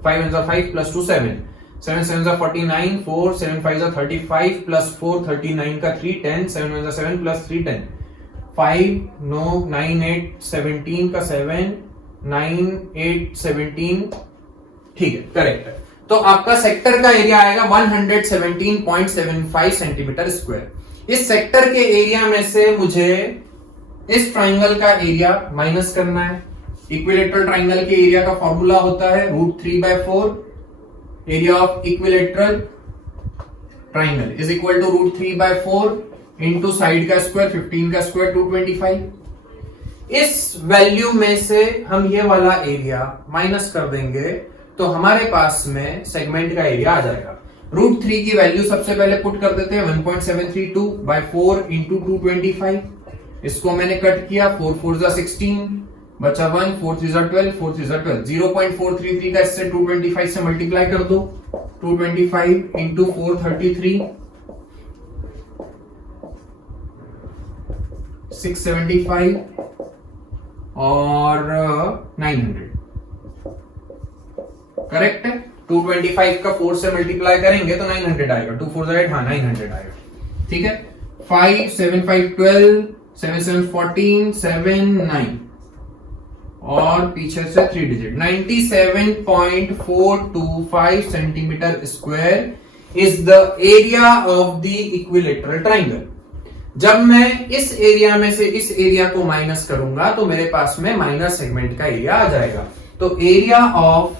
5 1 5 प्लस 2 7, 7 7 49, 4 7 5 35 प्लस 4 39 का 3 10, 7 1 7 प्लस 3 10, 5 9 9 8 17 का 7 9 8 17। ठीक है, करेक्ट है। तो आपका सेक्टर का एरिया आएगा 117.75 सेंटीमीटर स्क्वायर। इस सेक्टर के एरिया में से मुझे इस ट्राइंगल का एरिया माइनस करना है। इक्विलेटरल ट्राइंगल के एरिया का फॉर्मूला होता है √3/4। Area of equilateral triangle is equal to √3/4 into side का स्क्वायर, 15 का स्क्वायर 225। इस वैल्यू में से हम ये वाला एरिया माइनस कर देंगे तो हमारे पास में सेगमेंट का एरिया आ जाएगा। √3 की वैल्यू सबसे पहले पुट कर देते हैं 1.732/4 इंटू 225। इसको मैंने कट किया, 4 4 16, बचा 1, 4 3 12, 4 3 12, 0.433 का इससे 225 से मल्टीप्लाई कर दो। 225 इंटू 433, 675 और 900। करेक्ट है। 225 का 4 से मल्टीप्लाई करेंगे तो 900 आएगा। 2 4 8, हाँ 900 आएगा। ठीक है। 5 7 5 12, 7 7 14, 7 9 और पीछे से 3 digit. 97.425 centimetre square is the area of the equilateral triangle. जब मैं इस एरिया में से इस एरिया को माइनस करूंगा तो मेरे पास में माइनर सेगमेंट का एरिया आ जाएगा। तो area of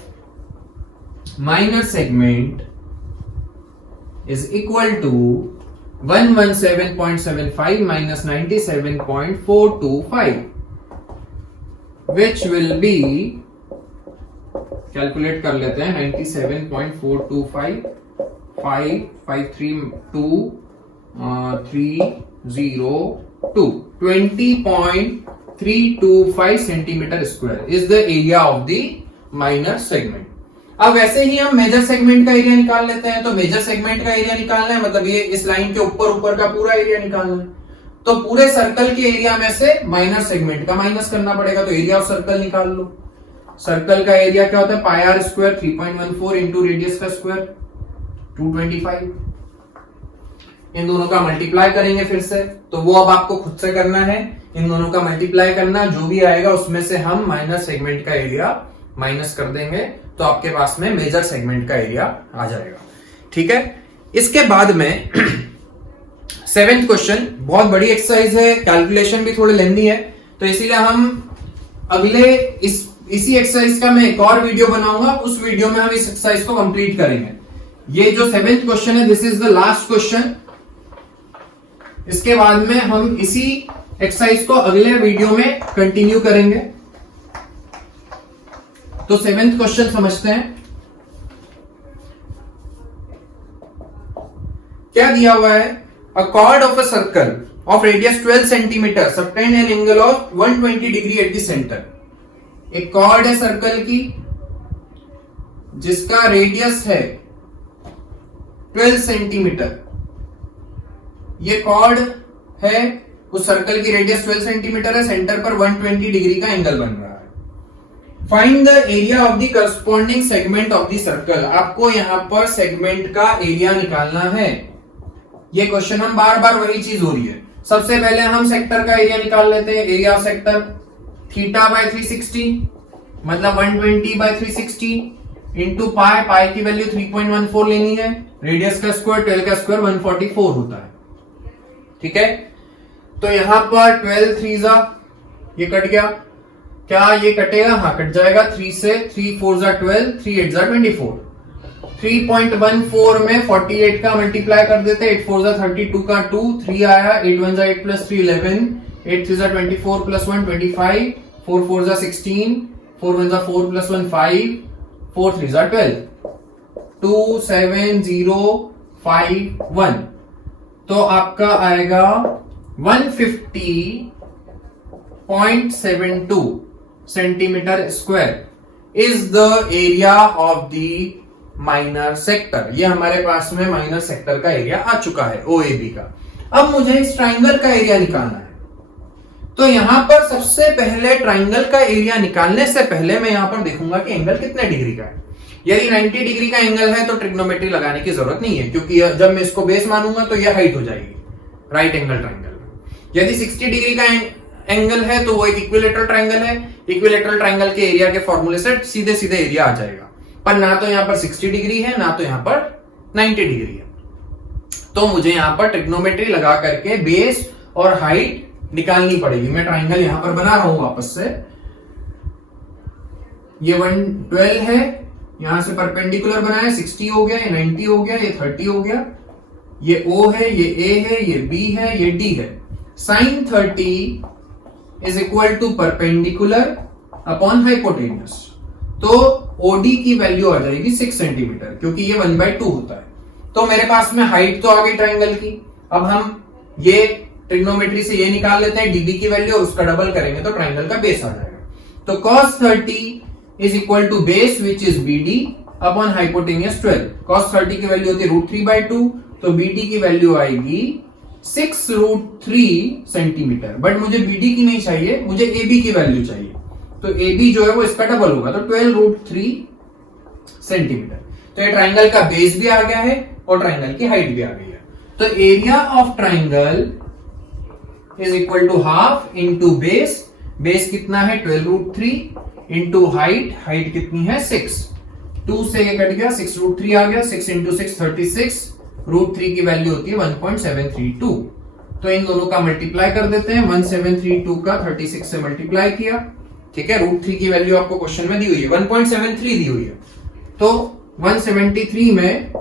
minor segment is equal to 117.75 minus 97.425 which will be, calculate कर लेते हैं, 97.425 5 5 3 2 302 20.325 centimetre square is the area of the minor segment. अब वैसे ही हम मेजर सेगमेंट का एरिया निकाल लेते हैं। तो मेजर सेगमेंट का एरिया निकालना है, मतलब ये इस लाइन के ऊपर का पूरा एरिया निकालना है। तो पूरे सर्कल के एरिया में से माइनर सेगमेंट का माइनस करना पड़ेगा। तो एरिया ऑफ सर्कल निकाल लो। सर्कल का एरिया क्या होता है? पाई आर स्क्वायर 3.14 इंटू रेडियस का स्क्वायर 225। इन दोनों का मल्टीप्लाई करेंगे फिर से, तो वो अब आपको खुद से करना है। इन दोनों का मल्टीप्लाई करना, जो भी आएगा उसमें से हम माइनर सेगमेंट का एरिया माइनस कर देंगे तो आपके पास में मेजर सेगमेंट का एरिया आ जाएगा। ठीक है। इसके बाद में 7th क्वेश्चन बहुत बड़ी एक्सरसाइज है, कैलकुलेशन भी थोड़ी लेंदी है, तो इसीलिए हम अगले इस इसी एक्सरसाइज का मैं एक और वीडियो बनाऊंगा, उस वीडियो में हम इस एक्सरसाइज को कंप्लीट करेंगे। ये जो 7th क्वेश्चन है, this is the last question. इसके बाद में हम इसी एक्सरसाइज को अगले वीडियो में कंटिन्यू करेंगे। तो 7th क्वेश्चन समझते हैं। क्या दिया हुआ है? अ cord of a circle of radius 12 centimetre subtend an angle of 120 degree at the centre. एक कॉर्ड है सर्कल की जिसका रेडियस है 12 सेंटीमीटर। ये कॉर्ड है, उस सर्कल की रेडियस 12 सेंटीमीटर है, सेंटर पर 120 डिग्री का एंगल बन रहा है। Find the area of the corresponding segment of the circle. आपको यहां पर सेगमेंट का एरिया निकालना है। ये क्वेश्चन हम बार बार वही चीज हो रही है। सबसे पहले हम सेक्टर का एरिया निकाल लेते हैं। Area of sector theta by 360 मतलब 120 बाय 360 इंटू पाई। पाई की वैल्यू 3.14 लेनी है। रेडियस का स्क्वायर 12 का स्क्वायर 144 होता है। ठीक है, तो यहां पर 12 3 जा, ये कट गया। क्या ये कटेगा? हाँ कट जाएगा। 3 से 3 4 जा 12, 3 8 जा 24। 3.14 में 48 का मल्टीप्लाई कर देते। 8 4 जा 32 का 2, 3 आया। 8 1 जा 8 प्लस 3 11, 8 3 जा 24 प्लस 1 25, 4 4 जा 16, 4 1 जा 4 प्लस 1 5, 4 3 जा 12, 2 7 0 5 1। तो आपका आएगा 150.72 centimetre square is the area of the minor sector. ये हमारे पास में माइनर सेक्टर का एरिया आ चुका है OAB का। अब मुझे इस ट्राइंगल का एरिया निकालना है। तो यहां पर सबसे पहले ट्राइंगल का एरिया निकालने से पहले मैं यहां पर देखूंगा कि एंगल कितने डिग्री का है। यदि 90 डिग्री का एंगल है तो ट्रिग्नोमेट्री लगाने की जरूरत नहीं है, क्योंकि जब मैं इसको बेस मानूंगा तो यह हाइट हो जाएगी राइट एंगल ट्राइंगल। यदि 60 डिग्री का एंगल है तो वो एक इक्विलेटरल ट्राइंगल है। इक्विलेटरल ट्राइंगल के एरिया के फॉर्मूले से सीधे सीधे एरिया आ जाएगा। पर ना तो यहां पर 60 डिग्री है, ना तो यहां पर 90 डिग्री है। तो मुझे यहां पर ट्रिग्नोमेट्री लगा करके बेस और हाइट निकालनी पड़ेगी। मैं ट्राइंगल यहां पर बना रहा हूं वापस से। ये 112 है, यहां से परपेंडिकुलर बनाया, 60 हो गया, ये 90 हो गया, ये 30 हो गया। ये O है, ये A है, ये B है, ये D है। sin 30 is equal to perpendicular upon hypotenuse. तो OD की वैल्यू आ जाएगी 6 सेंटीमीटर, क्योंकि ये 1/2 होता है। तो मेरे पास में हाइट तो आ गई ट्राइंगल की। अब हम ये ट्रिग्नोमेट्री से ये निकाल लेते हैं DB की वैल्यू, और उसका डबल करेंगे तो ट्राइंगल का बेस आ जाएगा। तो cos 30 is equal to base which is BD upon hypotenuse 12। cos 30 की वैल्यू होती है √3/2, तो BD की वैल्यू आएगी 6√3 सेंटीमीटर। बट मुझे BD की नहीं चाहिए, मुझे AB की वैल्यू चाहिए। तो AB जो है वो इसका डबल होगा, तो 12√3 सेंटीमीटर। तो ये ट्राइंगल का बेस भी आ गया है और ट्राइंगल की हाइट भी आ गई है। तो area of triangle is equal to half into base. Base कितना है? 12√3 इंटू हाइट। हाइट कितनी है? 6। 2 से ये कट गया, 6√3 आ गया। 6 इंटू 6 36। √3 की वैल्यू होती है 1.732। तो इन दोनों का मल्टीप्लाई कर देते हैं। 1732 का 36 से मल्टीप्लाई किया। ठीक है, √3 की वैल्यू आपको क्वेश्चन में दी हुई है, 1.73 दी हुई है। तो 173 में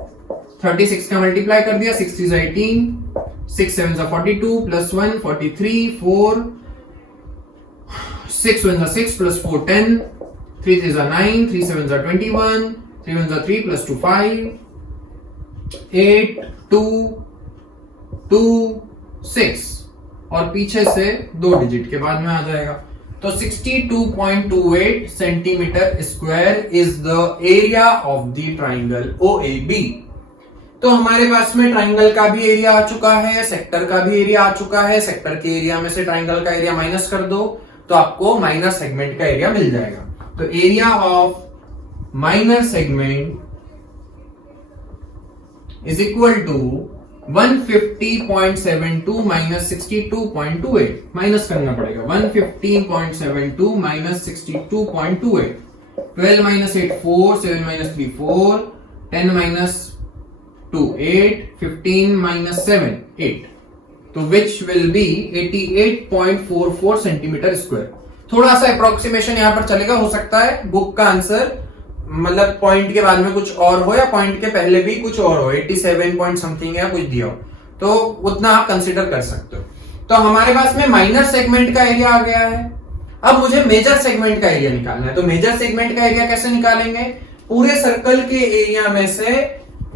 36 का मल्टीप्लाई कर दिया। 6 3 18, 6 7 42 प्लस 1 43, 4 6 1 6 प्लस 4 10, 3 3 9, 3 7 21, 3 1 3 प्लस 2 5, 8 2 2 6 और पीछे से 2 डिजिट के बाद में आ जाएगा। तो 62.28 centimetre square is the area of the triangle OAB। तो हमारे पास में ट्राइंगल का भी एरिया आ चुका है, सेक्टर का भी एरिया आ चुका है। सेक्टर के एरिया में से ट्राइंगल का एरिया माइनस कर दो तो आपको माइनर सेगमेंट का एरिया मिल जाएगा। तो area of minor segment is equal to 150.72 minus 62.28। Minus करना पड़ेगा। 150.72 minus 62.28। 12 minus 8 4, 7 minus 3 4, 10 minus 2 8, 15 minus 7 8। तो which will be 88.44 centimetre square. थोड़ा सा अप्रोक्सीमेशन यहाँ पर चलेगा, हो सकता है बुक का आंसर मतलब पॉइंट के बाद में कुछ और हो या पॉइंट के पहले भी कुछ और हो, 87 पॉइंट समथिंग या कुछ दिया हो, तो उतना आप कंसिडर कर सकते हो। तो हमारे पास में माइनर सेगमेंट का एरिया आ गया है। अब मुझे मेजर सेगमेंट का एरिया निकालना है। तो मेजर सेगमेंट का एरिया कैसे निकालेंगे? पूरे सर्कल के एरिया में से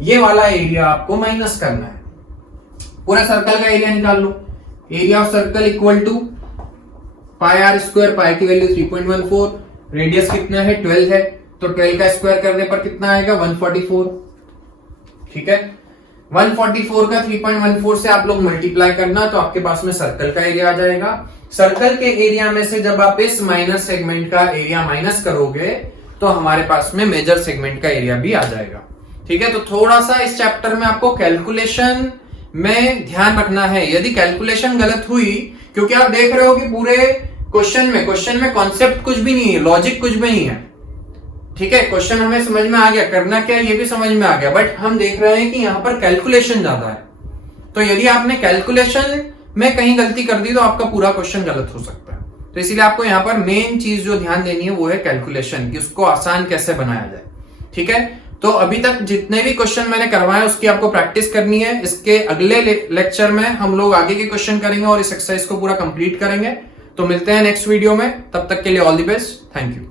ये वाला एरिया आपको माइनस करना है। पूरा सर्कल का एरिया निकाल लो। Area of circle equal to pi are square, pi की वैल्यू 3.14, रेडियस कितना है 12 है, तो 12 का स्क्वायर करने पर कितना आएगा 144। ठीक है, 144 का 3.14 से आप लोग मल्टीप्लाई करना, तो आपके पास में सर्कल का एरिया आ जाएगा। सर्कल के एरिया में से जब आप इस माइनर सेगमेंट का एरिया माइनस करोगे तो हमारे पास में मेजर सेगमेंट का एरिया भी आ जाएगा। ठीक है, तो थोड़ा सा इस चैप्टर में आपको कैलकुलेशन में ध्यान रखना है। यदि कैलकुलेशन गलत हुई, क्योंकि आप देख रहे हो कि पूरे क्वेश्चन में कॉन्सेप्ट कुछ भी नहीं है, लॉजिक कुछ भी नहीं है। ठीक है, क्वेश्चन हमें समझ में आ गया, करना क्या ये भी समझ में आ गया, बट हम देख रहे हैं कि यहां पर कैलकुलेशन ज्यादा है। तो यदि आपने कैलकुलेशन में कहीं गलती कर दी तो आपका पूरा क्वेश्चन गलत हो सकता है। तो इसीलिए आपको यहां पर मेन चीज जो ध्यान देनी है वो है कैलकुलेशन, कि उसको आसान कैसे बनाया जाए। ठीक है, तो अभी तक जितने भी क्वेश्चन मैंने करवाए उसकी आपको प्रैक्टिस करनी है। इसके अगले लेक्चर में हम लोग आगे के क्वेश्चन करेंगे और इस एक्सरसाइज को पूरा कंप्लीट करेंगे। तो मिलते हैं नेक्स्ट वीडियो में, तब तक के लिए all the best, thank you.